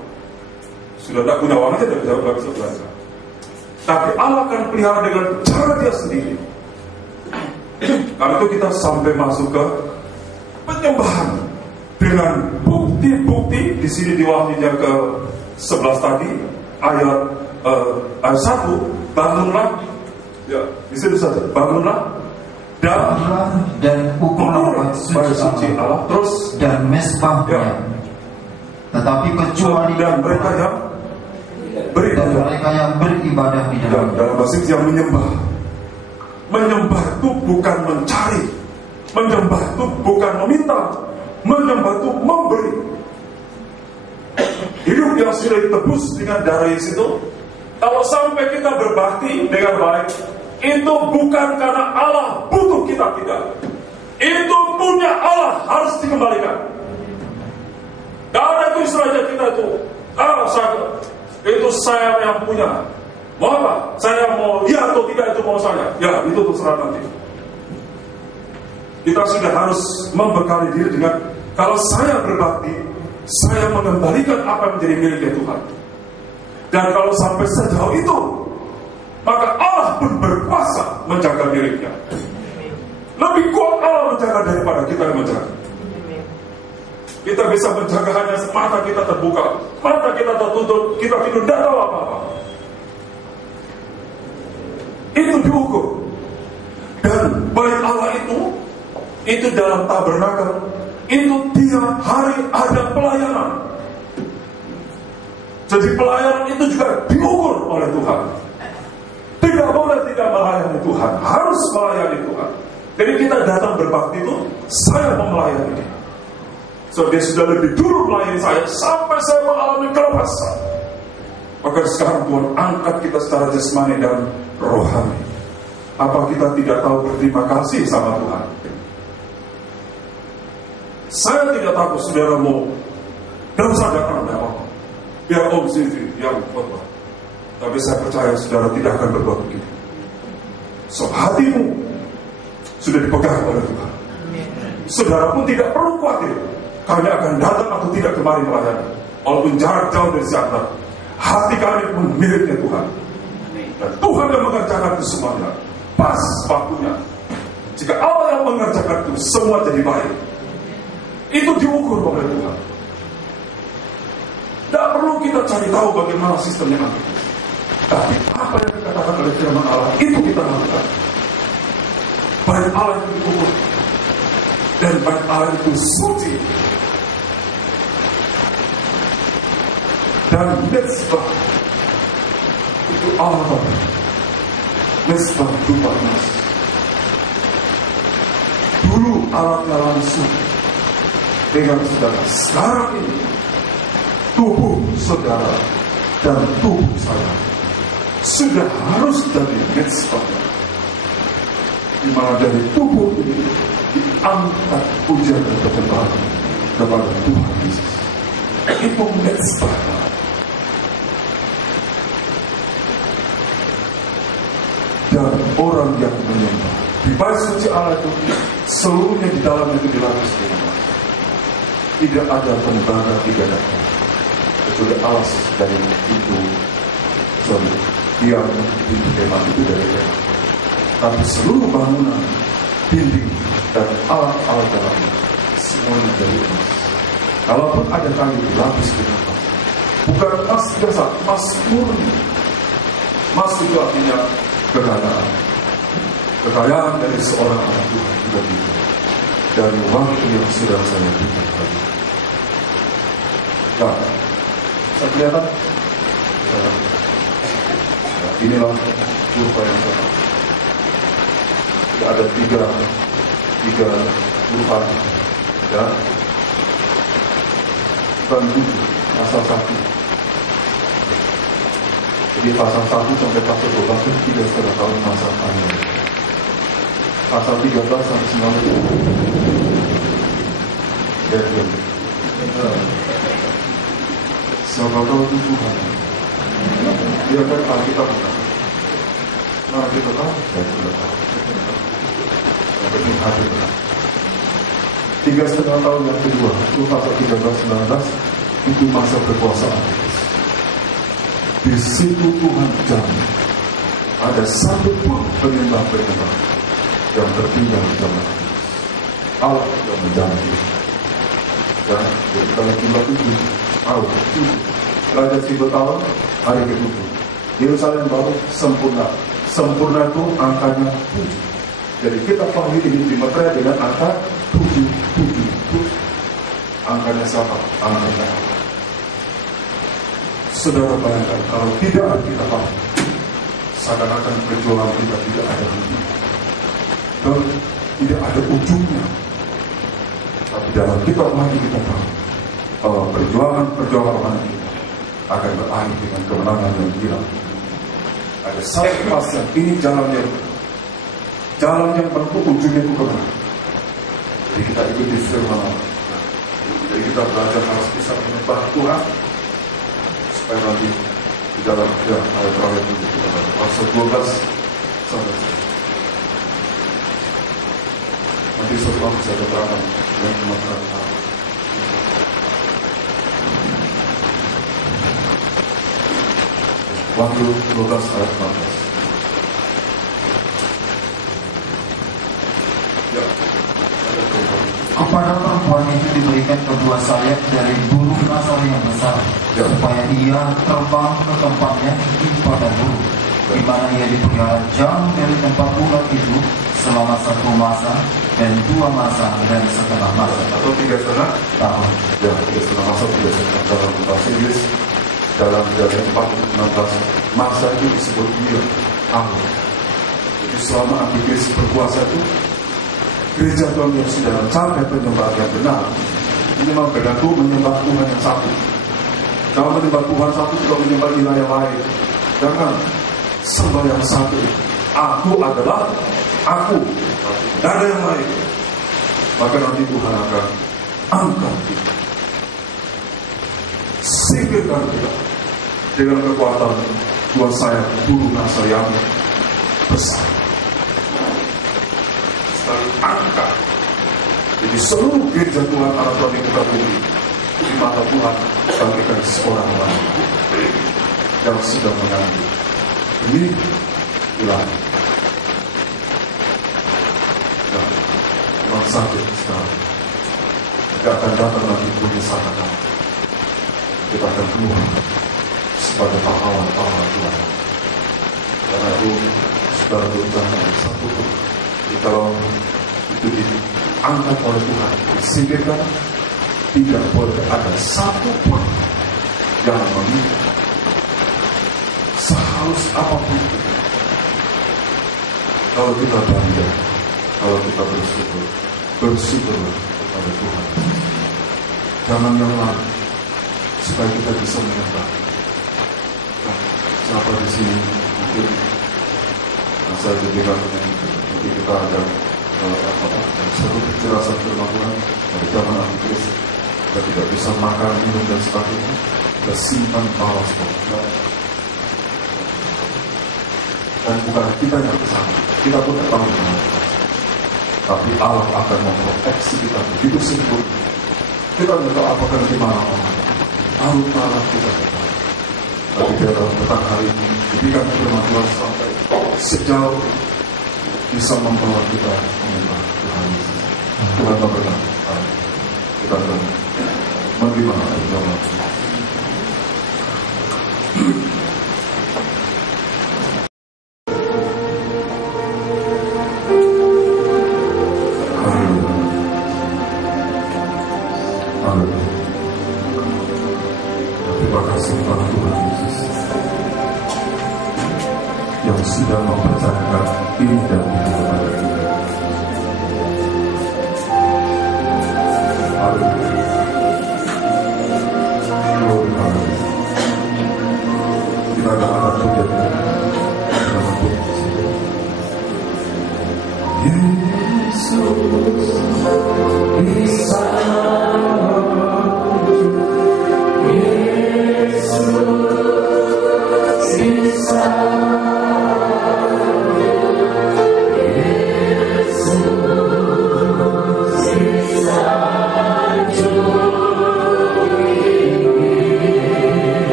Sudah tidak punya uang aja tidak bisa belanja. Tapi Allah akan pelihara dengan cara Dia sendiri. Karena itu kita sampai masuk ke penyembahan dengan bukti-bukti. Di sini di Wahyu ke 11 tadi ayat 1, bangunlah. Ya, di situ saja. Bangunlah dan ukurlah bait suci Allah, terus dan mesbahnya. Ya. Tetapi kecuali dan mereka yang beribadah di dalam. Dalam bahasa yang menyembah itu bukan mencari, menyembah itu bukan meminta, menyembah itu memberi. Hidup yang sudah ditebus dengan darah Yesus itu, kalau sampai kita berbakti dengan baik, itu bukan karena Allah butuh kita, tidak. Itu punya Allah, harus dikembalikan. Karena itu istilahnya kita itu, itu saya yang punya. Mau apa? Saya mau ya atau tidak, itu mau saya. Ya, itu terserah nanti. Kita sudah harus membekali diri dengan, kalau saya berbakti, saya mengembalikan apa yang menjadi miliknya Tuhan. Dan kalau sampai sejauh itu, maka Allah pun berkuasa menjaga miliknya. Lebih kuat Allah menjaga daripada kita yang menjaga. Kita bisa menjaga hanya mata kita terbuka, mata kita tertutup, kita tidur tidak tahu apa-apa. Itu diukur. Dan bait Allah itu dalam tabernakel, itu tiap hari ada pelayanan. Jadi pelayanan itu juga diukur oleh Tuhan. Tidak boleh tidak melayani Tuhan, harus melayani Tuhan. Jadi kita datang berbakti itu, saya mau melayani dia. So dia sudah lebih dulu melayani saya sampai saya mengalami kelepasan. Maka sekarang Tuhan angkat kita secara jasmani dan rohani. Apa kita tidak tahu berterima kasih sama Tuhan? Saya tidak takut saudara mau dan saya datang dalam biar Om Siti yang berbuat. Tapi saya percaya saudara tidak akan berbuat begitu. So hatimu sudah dipegang oleh Tuhan. Saudara pun tidak perlu khawatir kami akan datang atau tidak kemari melayani. Walaupun jarak jauh dari sana, hati kami pun miliknya Tuhan. Dan Tuhan yang mengerjakan itu semuanya pas waktunya. Jika Allah yang mengerjakan itu, semua jadi baik. Itu diukur oleh Tuhan. Tidak perlu kita cari tahu bagaimana sistemnya nanti. Tapi apa yang dikatakan oleh firman Allah, itu kita lakukan. Baik Allah itu diukur. Dan baik Allah itu suci. Dan mezbah itu Allah. Mezbah berupa emas. Dulu alatnya langsung dengan saudara. Sekarang ini tubuh saudara dan tubuh saya sudah harus dari mezbah, di mana dari tubuh ini diangkat pujian dan penyembahan kepada Tuhan Yesus. Itu mezbah. Dan orang yang menyembah di bait suci Allah itu seluruhnya di dalamnya itu dilapis dengan emas. Tidak ada tembaga tidak ada kecuali alas dari pintu tiang pintu kemah itu dari kemah. Tapi seluruh bangunan, dinding dan alat-alat dalamnya semuanya dari emas. Kalaupun ada kayu dilapis dengan emas, bukan emas biasa, emas murni. Emas itu artinya kekayaan dari seorang anak Tuhan juga itu dari waktu yang sudah saya berikan tadi. Nah, saya kelihatan inilah kurva yang sama. Ada tiga kurva ya, bukan 7, pasal 1. Jadi pasal 1 sampai pasal 12 itu 3,5 tahun masa panen. Pasal 13 sampai 19 ya. Siapa tahu itu Tuhan. Dia kan Alkitab bukan. Nah kita tahu, saya sudah tahu. Yang penting hati benar. 3,5 tahun yang kedua itu pasal 13-19 itu masa berkuasaan. Di situ Tuhan jamin ada satu pun penyembah-penyembah yang tertinggal di zaman Allah yang menjamin. Dan jadi kalau jumlah 7 Raja Sibetawang hari ke-7. Yerusalem baru sempurna. Sempurna itu angkanya 7. Jadi kita pahami ini di Meterai dengan angka 7. Angkanya siapa? Angkanya Allah. Saudara bayangkan kalau tidak ada kita paham, seakan-akan perjuangan kita tidak ada ujungnya dan tidak ada ujungnya. Tapi dalam kitab lagi kita tahu bahwa perjuangan rohani kita akan berakhir dengan kemenangan yang gila. Ada satu kepastian, ini jalan yang menempuh ujungnya itu kemana. Jadi kita ikuti firman Allah. Jadi kita belajar harus bisa menyembah Tuhan. Supaya nanti di dalam ayat terakhir itu kita baca pasal 12 sampai nanti setelah bisa ada terangkan yang masyarakat. Waktu 12 ayat 14. Ya, kepada perempuan itu diberikan kedua sayap dari burung nasar yang besar, supaya ia terbang ke tempatnya di padang gurun, di mana ia dipelihara jauh dari tempat ulat itu selama 1 masa dan 2 masa dan setengah masa atau 3,5 tahun. Ya, 3,5 masa, 3,5 dalam bahasa Inggris. Dalam Kejadian 4:16 masa itu disebut dia Allah. Jadi selama Antikris berkuasa itu, gereja Tuhan yang sudah mencapai penyembahan yang benar, ini memang bergantung menyembah Tuhan yang satu. Jangan menyembah Tuhan satu, juga menyembah ilah yang lain. Jangan sembah yang satu. Aku adalah aku, tidak ada yang lain. Maka nanti Tuhan akan angkat kita, singkirkan kita dengan kekuatan 2 sayap burung nasar yang besar. Angkat. Jadi seluruh gereja Tuhan anak Tuhan di muka bumi di mata Tuhan bagaikan seorang wanita yang sedang mengandung benih ilahi. memang sakit sekarang. Jika akan datang nanti penyesalan kami, kita akan keluar sebagai pahlawan-pahlawan Tuhan. Karena itu, saudara jangan ada satu pun. Kalau itu diangkat oleh Tuhan, disingkirkan, tidak boleh ada satu pun yang meminta. Sehalus apapun itu. Kalau kita bangga, kalau kita bersyukur, bersyukurlah kepada Tuhan. Jangan yang lain, supaya kita bisa menyembah. Nah, siapa di sini mungkin saya juga mungkin kita ada satu kejelasan firman Tuhan dari zaman Antikristus. Kita tidak bisa makan, minum dan sebagainya. Kita simpan bawah stok. Dan bukan kita yang kesana, kita pun tidak tahu dimana. Tapi Allah akan memproteksi kita begitu sempurna. Kita tidak tahu apakah di mana orang. Allah kita tidak tahu. Tapi dalam petang hari ini, diberikan firman Tuhan sampai sejauh bisa membawa kita menyembah Tuhan Yesus. Tuhan memberkati. Kita akan menerima perjamuan. Terima kasih kepada Tuhan Yesus yang sudah mempercayakan ini dan itu kepada kita. Haleluya. Glory, haleluya. Kita akan angkat pujian dalam Tuhan Yesus bisa.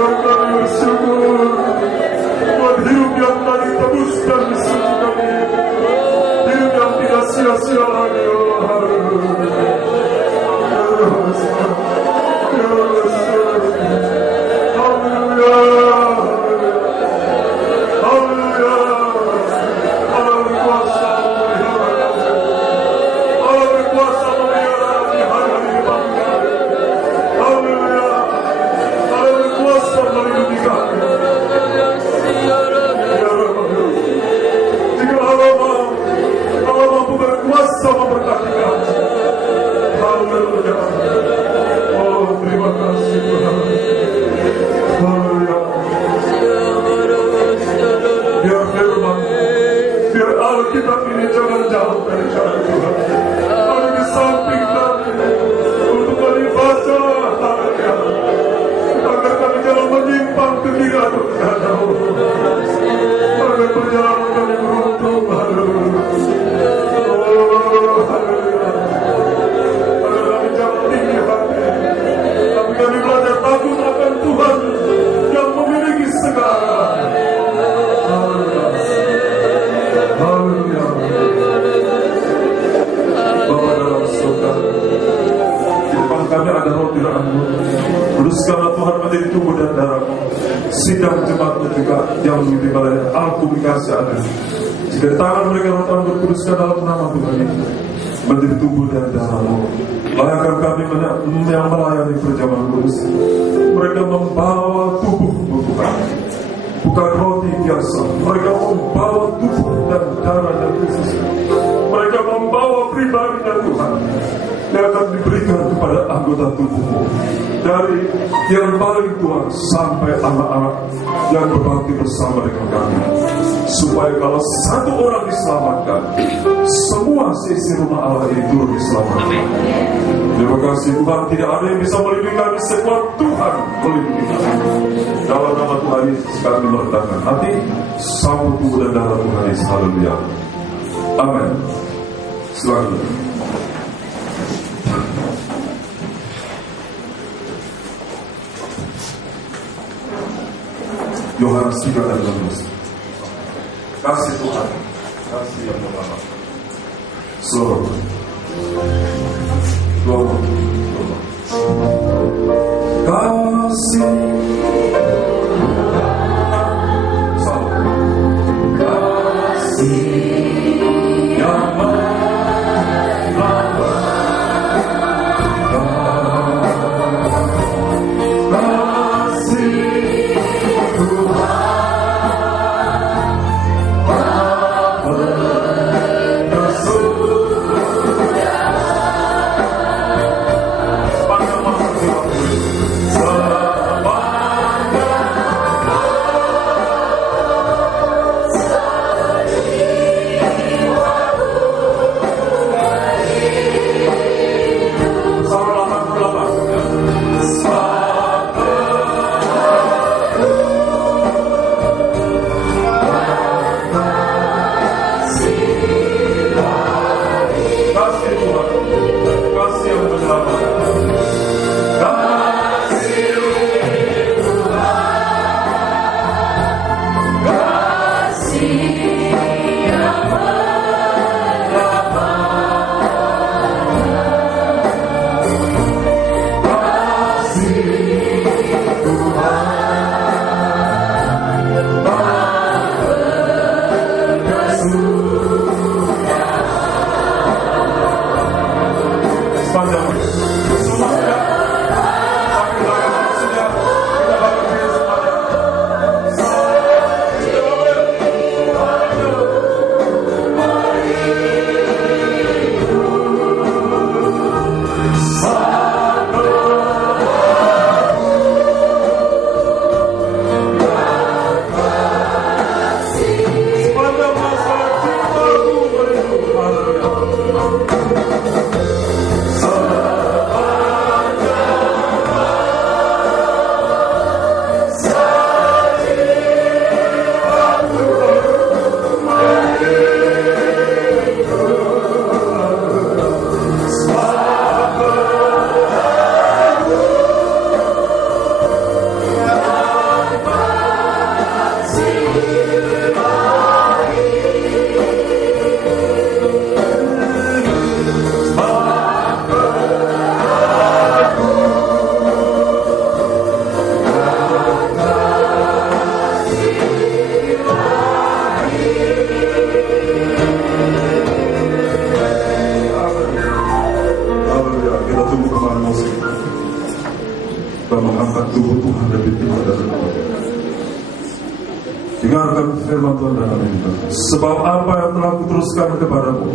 Biar kami bersyukur buat hidup yang tadi tebuskan di suci kami, hidup yang tidak sia-sia lagi. Alkitab ini jangan jauh dari jalan Tuhan. Ada di samping kami untuk kami baca hanya agar kami jangan menyimpang ke kiri atau ke kanan. Agar perjalanan kami beruntung. Agar kami jangan tinggi hati, tapi kami belajar takut akan Tuhan yang memiliki segala. Kami ada roh Firman-Mu. Kuduskanlah Tuhan menjadi tubuh dan darah-Mu. Sidang jemaat-Mu juga yang mengikuti balai al-komunikasi ada. Jika tangan mereka roh Tuhan berkuduskan dalam nama Tuhan ini menjadi tubuh dan darah-Mu. Layakkan kami yang melayani perjamuan kudus. Mereka membawa tubuh-Mu Tuhan, bukan roti biasa. Mereka membawa tubuh dan darah yang khusus. Mereka membawa pribadinya Tuhan yang akan diberikan kepada anggota tubuhmu, dari yang paling tua sampai anak-anak yang berbakti bersama dengan kami, supaya kalau satu orang diselamatkan, semua seisi rumah Allah itu diselamatkan. Terima kasih Tuhan, tidak ada yang bisa melindungi kami sekuat Tuhan melindungi kami. Dalam nama Tuhan Yesus kami merendahkan hati, sambut tubuh dan darah Tuhan Yesus. Haleluya. Amin. Silakan. Yohanes 3 ayat 16. Kasih Tuhan, kasih yang pertama. Seluruh. Kasih. Kasih yang Dengarkan firman Tuhan dan amin. Sebab apa yang telah kuteruskan kepadamu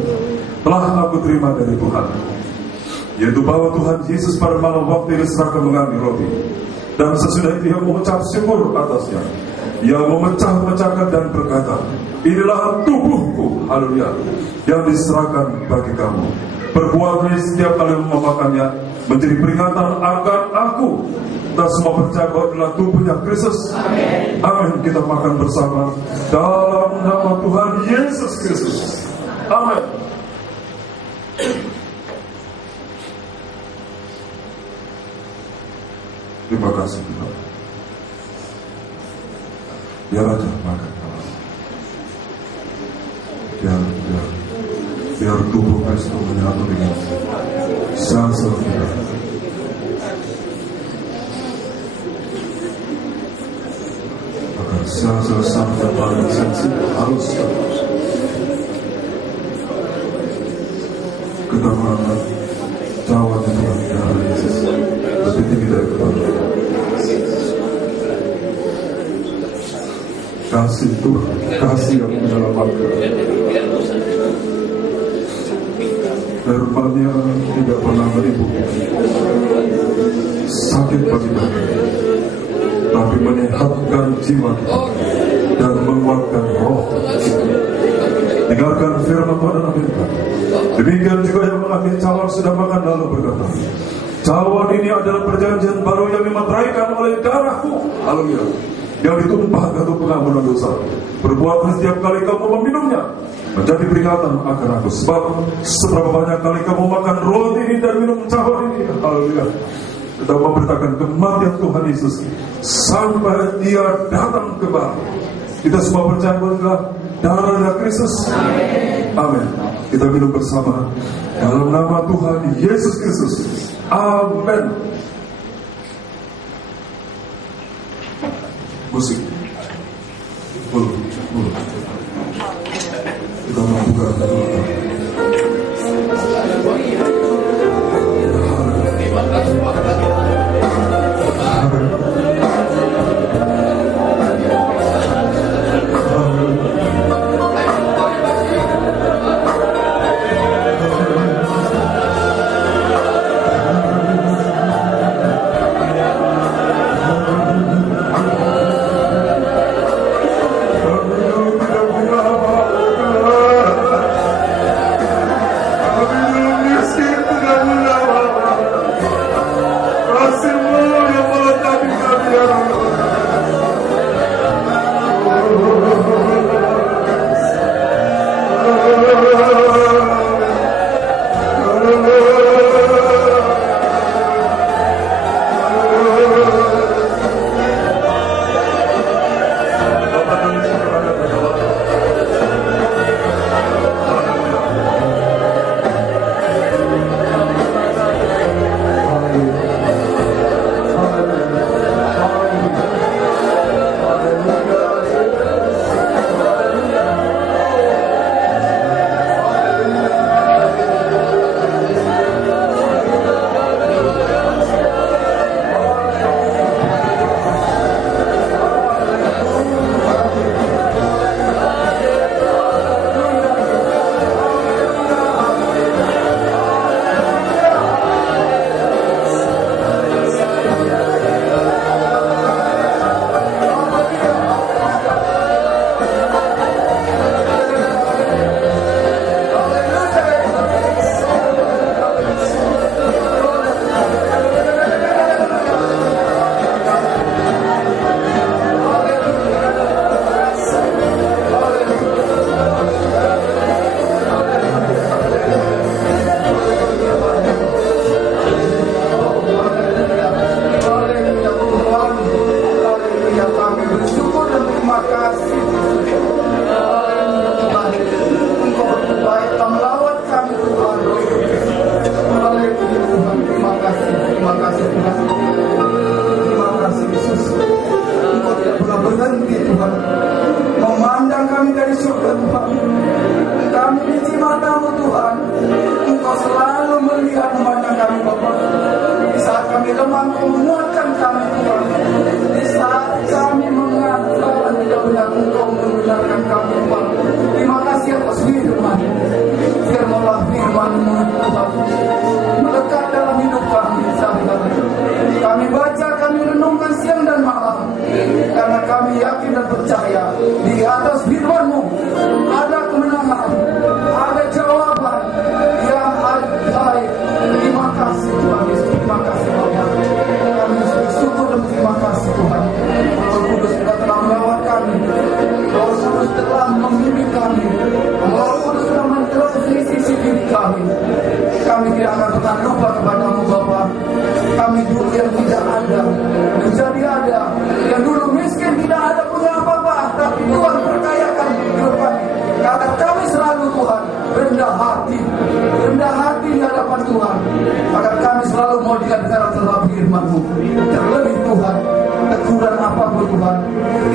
telah aku terima dari Tuhan, yaitu bahwa Tuhan Yesus pada malam waktu diserahkan mengambil roti, dan sesudah itu ia mengucap syukur atasnya. Ia memecah-mecahkan dan berkata, inilah tubuhku, haleluya, yang diserahkan bagi kamu. Perbuatlah setiap kali memakannya menjadi peringatan akan aku. Kita semua percaya bahwa adalah tubuhnya Kristus. Amin. Kita makan bersama dalam nama Tuhan Yesus Kristus. Amin. Terima kasih Tuhan. Biar aja makan. Biar tubuh Kristus menyatu dengan sel-sel kita. Agar sel-sel saraf yang paling sensitif harus kita mengangkat jawab Tuhan darah Yesus lebih tinggi dari kepala. Kasih Tuhan, kasih yang menyelamatkan. Firman-Nya tidak pernah menipu, sakit bagi kami, tapi menyehatkan jiwa kita dan menguatkan roh kita. Dengarkan firman Tuhan dan aminkan. Demikian juga yang mengambil cawan sudah makan lalu berkata, cawan ini adalah perjanjian baru yang dimateraikan oleh darahku, haleluya, yang ditumpahkan untuk pengampunan dosa. Berbuatlah setiap kali kamu meminumnya menjadi peringatan akan aku. Sebab seberapa banyak kali kamu makan roti ini dan minum cawan ini, haleluya, kita memberitakan kematian Tuhan Yesus sampai Dia datang kembali. Kita semua percaya bahwa darah Kristus. Amin. Kita minum bersama dalam nama Tuhan Yesus Kristus. Amin. Musik. Kita membuka kami lemah, menguatkan kami Tuhan. Di saat kami mengatakan tidak benar Engkau yakin dan percaya di atas firman-Mu ada kemenangan, ada jawaban yang ajaib. Terima kasih Tuhan Yesus, terima kasih Bapak. Kami bersyukur dan terima kasih Tuhan. Roh Kudus sudah telah melawat kami, Roh Kudus telah membimbing kami, Roh Kudus telah mentransisi diri kami. Kami tidak akan pernah lupa kepada-Mu Bapak. Kami dulu yang tidak ada menjadi ada, yang dulu miskin tidak ada punya apa-apa, tapi Tuhan berkayakan hidup kami. Karena kami selalu Tuhan rendah hati di hadapan Tuhan. Agar kami selalu mau didengar terlebih firman-Mu. Terlebih Tuhan, teguran apapun Tuhan,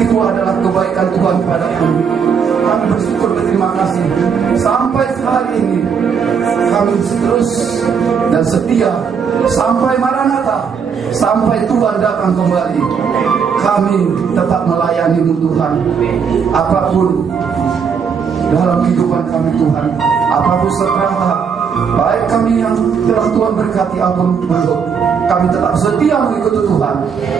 itu adalah kebaikan Tuhan kepada kami. Kami bersyukur berterima kasih. Sampai hari ini kami terus dan setia sampai Maranatha, sampai Tuhan datang kembali. Kami tetap melayani-Mu Tuhan. Apapun dalam kehidupan kami Tuhan, apapun seterata, baik kami yang telah Tuhan berkati apapun belum, kami tetap setia mengikuti Tuhan.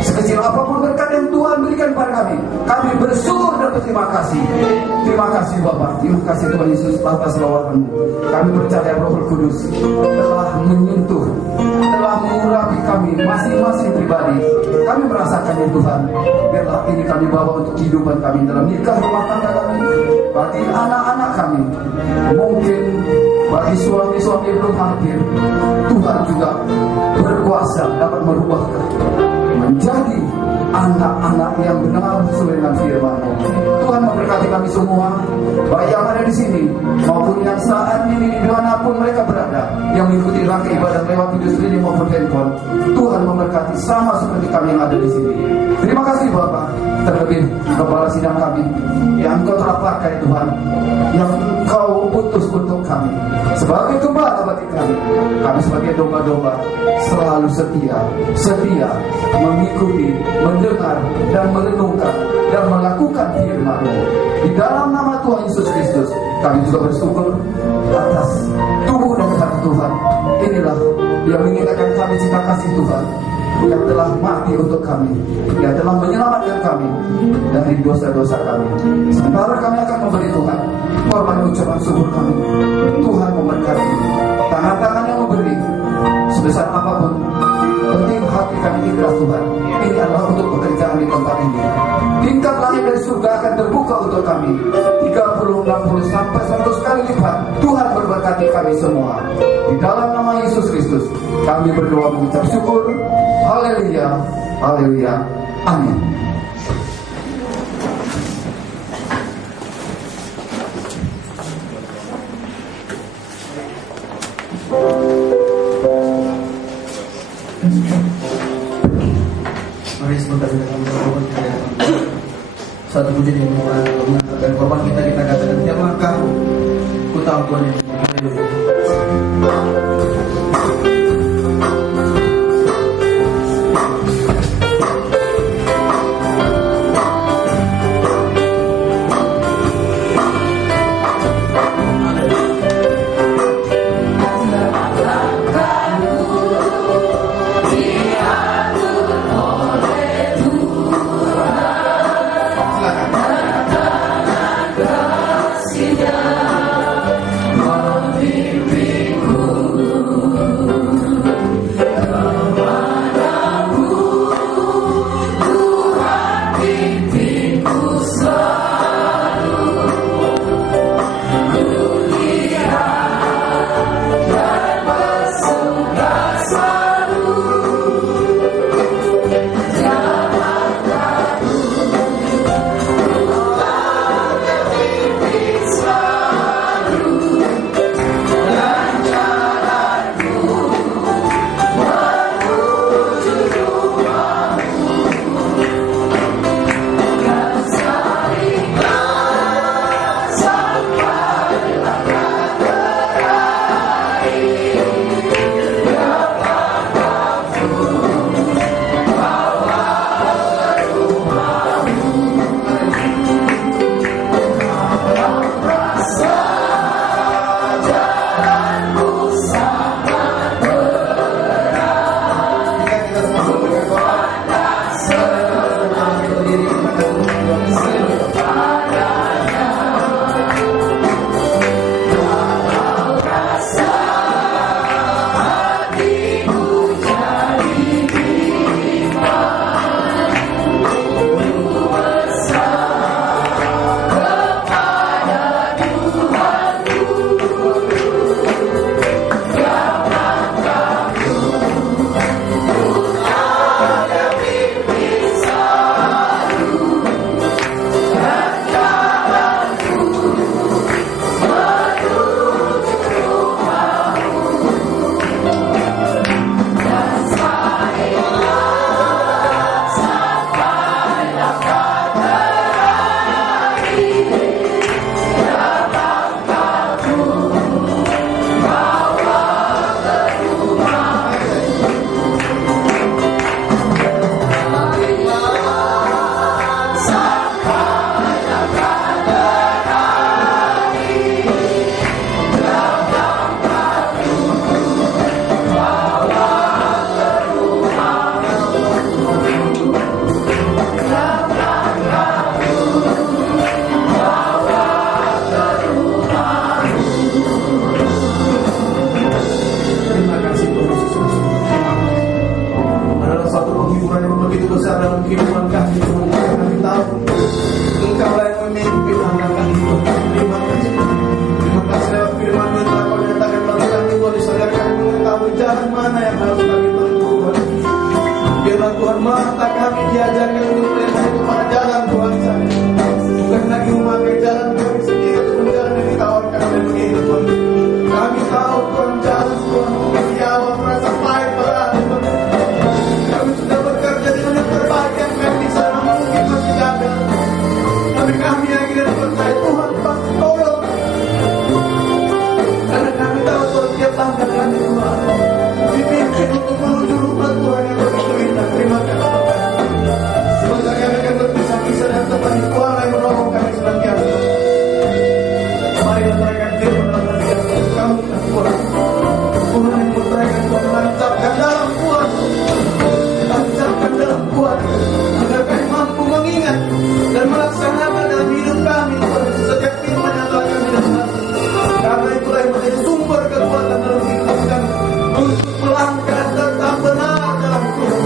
Sekecil apapun berkat yang Tuhan berikan pada kami bersyukur dan berterima kasih. Terima kasih Bapak, terima kasih Tuhan Yesus atas lawatan-Mu. Kami percaya Roh Kudus telah menyentuh, telah mengurapi kami masing-masing pribadi. Kami merasakannya Tuhan. Biarlah ini kami bawa untuk kehidupan kami dalam nikah rumah tangga kami, bagi anak-anak kami, mungkin bagi suami-suami belum hadir. Tuhan juga berkuasa dapat merubah menjadi anak-anak yang benar sesuai dengan firman-Mu. Tuhan memberkati kami semua, baik yang ada di sini maupun yang saat ini dimanapun mereka berada, yang mengikuti rangkaian ibadah lewat video streaming maupun handphone. Tuhan memberkati sama seperti kami yang ada di sini. Terima kasih Bapak, terlebih kepala sidang kami yang Engkau telah pakai Tuhan, yang Engkau utus untuk kami sebagai gembala bagi kami. Kami sebagai domba-domba selalu setia mengikuti, mendengar dan merenungkan dan melakukan firman-Mu. Di dalam nama Tuhan Yesus Kristus, kami juga bersyukur atas tubuh dan hati Tuhan. Inilah yang mengingatkan kami cinta kasih Tuhan, yang telah mati untuk kami, yang telah menyelamatkan kami dari dosa-dosa kami. Sementara kami akan memberi Tuhan korban ucapan syukur kami. Tuhan memberkati tangan-tangan yang memberi sebesar apapun. Penting hati kami ikhlas Tuhan. Ini adalah untuk pekerjaan di tempat ini. Tingkat langit dari surga akan terbuka untuk kami 30, 60 sampai 100 kali lipat. Tuhan berberkati kami semua. Di dalam nama Yesus Kristus kami berdoa mengucap syukur. Haleluya, haleluya, amin. Mari sebentar kita berkorban kita. Satu puji yang mengantarkan korban kita katakan tiap langkah ku tahu Tuhan yang haleluya. Kasihnya Tapi kami yang ingin percaya Tuhan pasti tolong. Karena kami tahu setiap langkah kami Tuhan dipimpin untuk menuju rumah Tuhan yang begitu indah. Terima kasih Bapak. Semoga kami akan berpisah-pisah dan Tuhan Tuhan yang menolong kami senantiasa. Mari letakkan firman dalam hati kami Tuhan. Tuhan yang bertanya Tuhan menancapkan dalam Tuhan. Tancapkan dalam Tuhan. Agar kami mampu mengingat dan melaksanakan dalam hidup kami Tuhan. Setiap firman yang telah kami dengar. Karena itulah yang menjadi sumber kekuatan dalam hidup kami. Untuk melangkah tetap benar dalam Tuhan.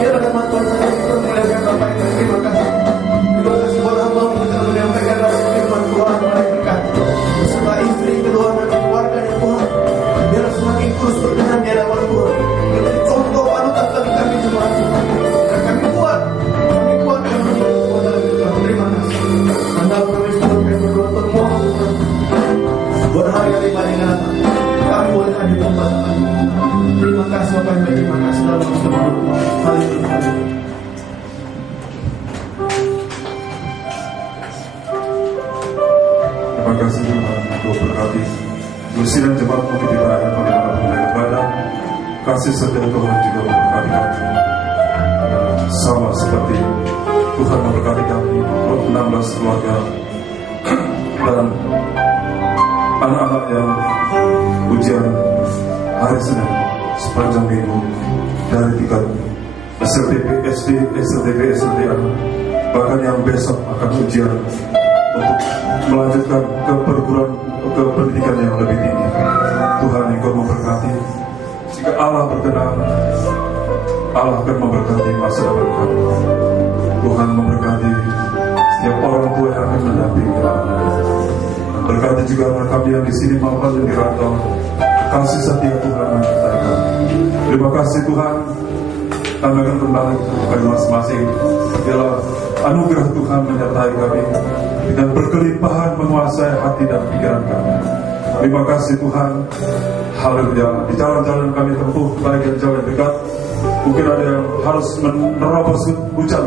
Biar firman Tuhan saja dipermuliakan Bapak yang terima kasih. Terima kasih buat hamba kita menyampaikan rasa firman Tuhan. Mari berkati beserta istri, kedua anak, keluarganya Tuhan. Biar semakin terus berkenan di hadapan Tuhan. Menjadi contoh panutan bagi kami semua Tuhan. Dan kami kuat dan menjadi kuat dalam hidup kami. Terima kasih. Anda permisi kami berdoa termohon Tuhan. Buat hari-hari paling datang kami boleh hadir tempat kami. Terima kasih Bapak yang baik. Terima kasih dalam hidup kami. Haleluya. Terima kasih Tuhan untuk berkati sidang jemaat untuk diberangkat bagaimana mulai ibadah. Kasih setia Tuhan juga memberkati kami. Sama seperti Tuhan memberkati kami 16 keluarga dan anak-anak yang ujian hari Senin sepanjang minggu dari tingkat SLTP, SD, SLTP, SLTA, bahkan yang besok akan ujian untuk melanjutkan ke pendidikan yang lebih tinggi. Tuhan Engkau memberkati. Jika Allah berkenan, Allah akan memberkati masa depan kami. Tuhan memberkati setiap orang tua yang akan mendampingi kami. Berkati juga anak kami yang di sini maupun yang di rantau. Kasih setia Tuhan menyertai kami. Terima kasih Tuhan. Kami akan kembali kepada masing-masing. Biarlah anugerah Tuhan menyertai kami dengan berkelimpahan menguasai hati dan pikiran kami. Terima kasih Tuhan. Haleluya. Di jalan-jalan kami tempuh, baik yang jauh yang dekat, mungkin ada yang harus menerobos hujan.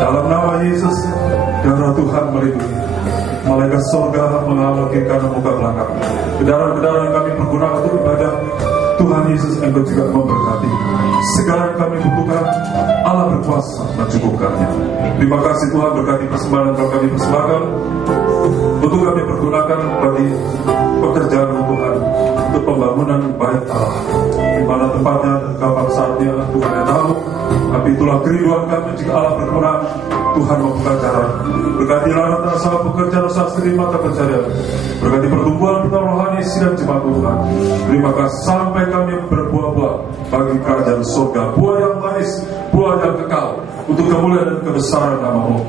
Dalam nama Yesus, darah Tuhan melindungi. Malaikat surga mengawal kiri kanan muka belakang. Kendaraan-kendaraan yang kami pergunakan untuk ibadah, Tuhan Yesus Engkau juga memberkati. Segala yang kami butuhkan, Allah berkuasa mencukupkannya. Terima kasih Tuhan, berkati persembahan yang telah kami persembahkan untuk kami pergunakan bagi pekerjaan Tuhan, untuk pembangunan bait Allah. Di mana tempatnya dan kapan saatnya Tuhan yang tahu. Tapi itulah kerinduan kami jika Allah berkenan, Tuhan membuka jalan. Berkati larangan terasa pekerjaan usaha sendiri mata pencarian. Berkati pertumbuhan kita rohani sidang jemaat Tuhan. Terima kasih sampai kami berbuah-buah bagi kerajaan surga, buah yang manis, buah yang kekal untuk kemuliaan dan kebesaran nama-Mu.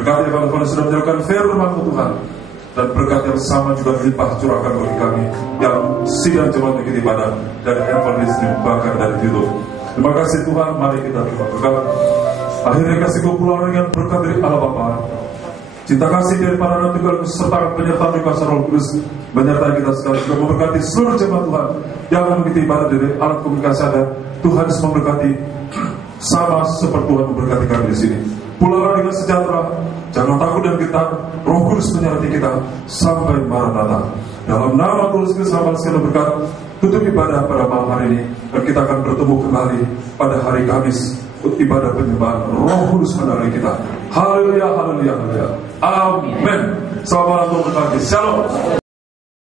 Berkati kepada sudah menjalankan firman Tuhan, dan berkat yang sama juga dilimpah curahkan bagi kami yang sidang jemaat kita ibadah dari handphone listrik bahkan dari YouTube. Terima kasih Tuhan, mari kita terima berkat. Akhirnya kasih kumpulan dengan berkat dari Allah Bapa, cinta kasih dari para nabi dan kesertaan penyertaan di kuasa Roh Kudus menyertai kita sekali, juga memberkati seluruh jemaat Tuhan yang mengikuti ibadah dari alat komunikasi ada. Tuhan Yesus memberkati sama seperti Tuhan memberkati kami di sini. Pulanglah dengan sejahtera, jangan takut dan gentar. Roh Kudus menyertai kita sampai Maranatha. Dalam nama Tuhan Yesus sama segala berkat, tutup ibadah pada malam hari ini, dan kita akan bertemu kembali pada hari Kamis untuk ibadah penyembahan. Roh Kudus menyertai kita. Haleluya, haleluya, haleluya. Amin. Selamat malam, Tuhan berkati. Shalom.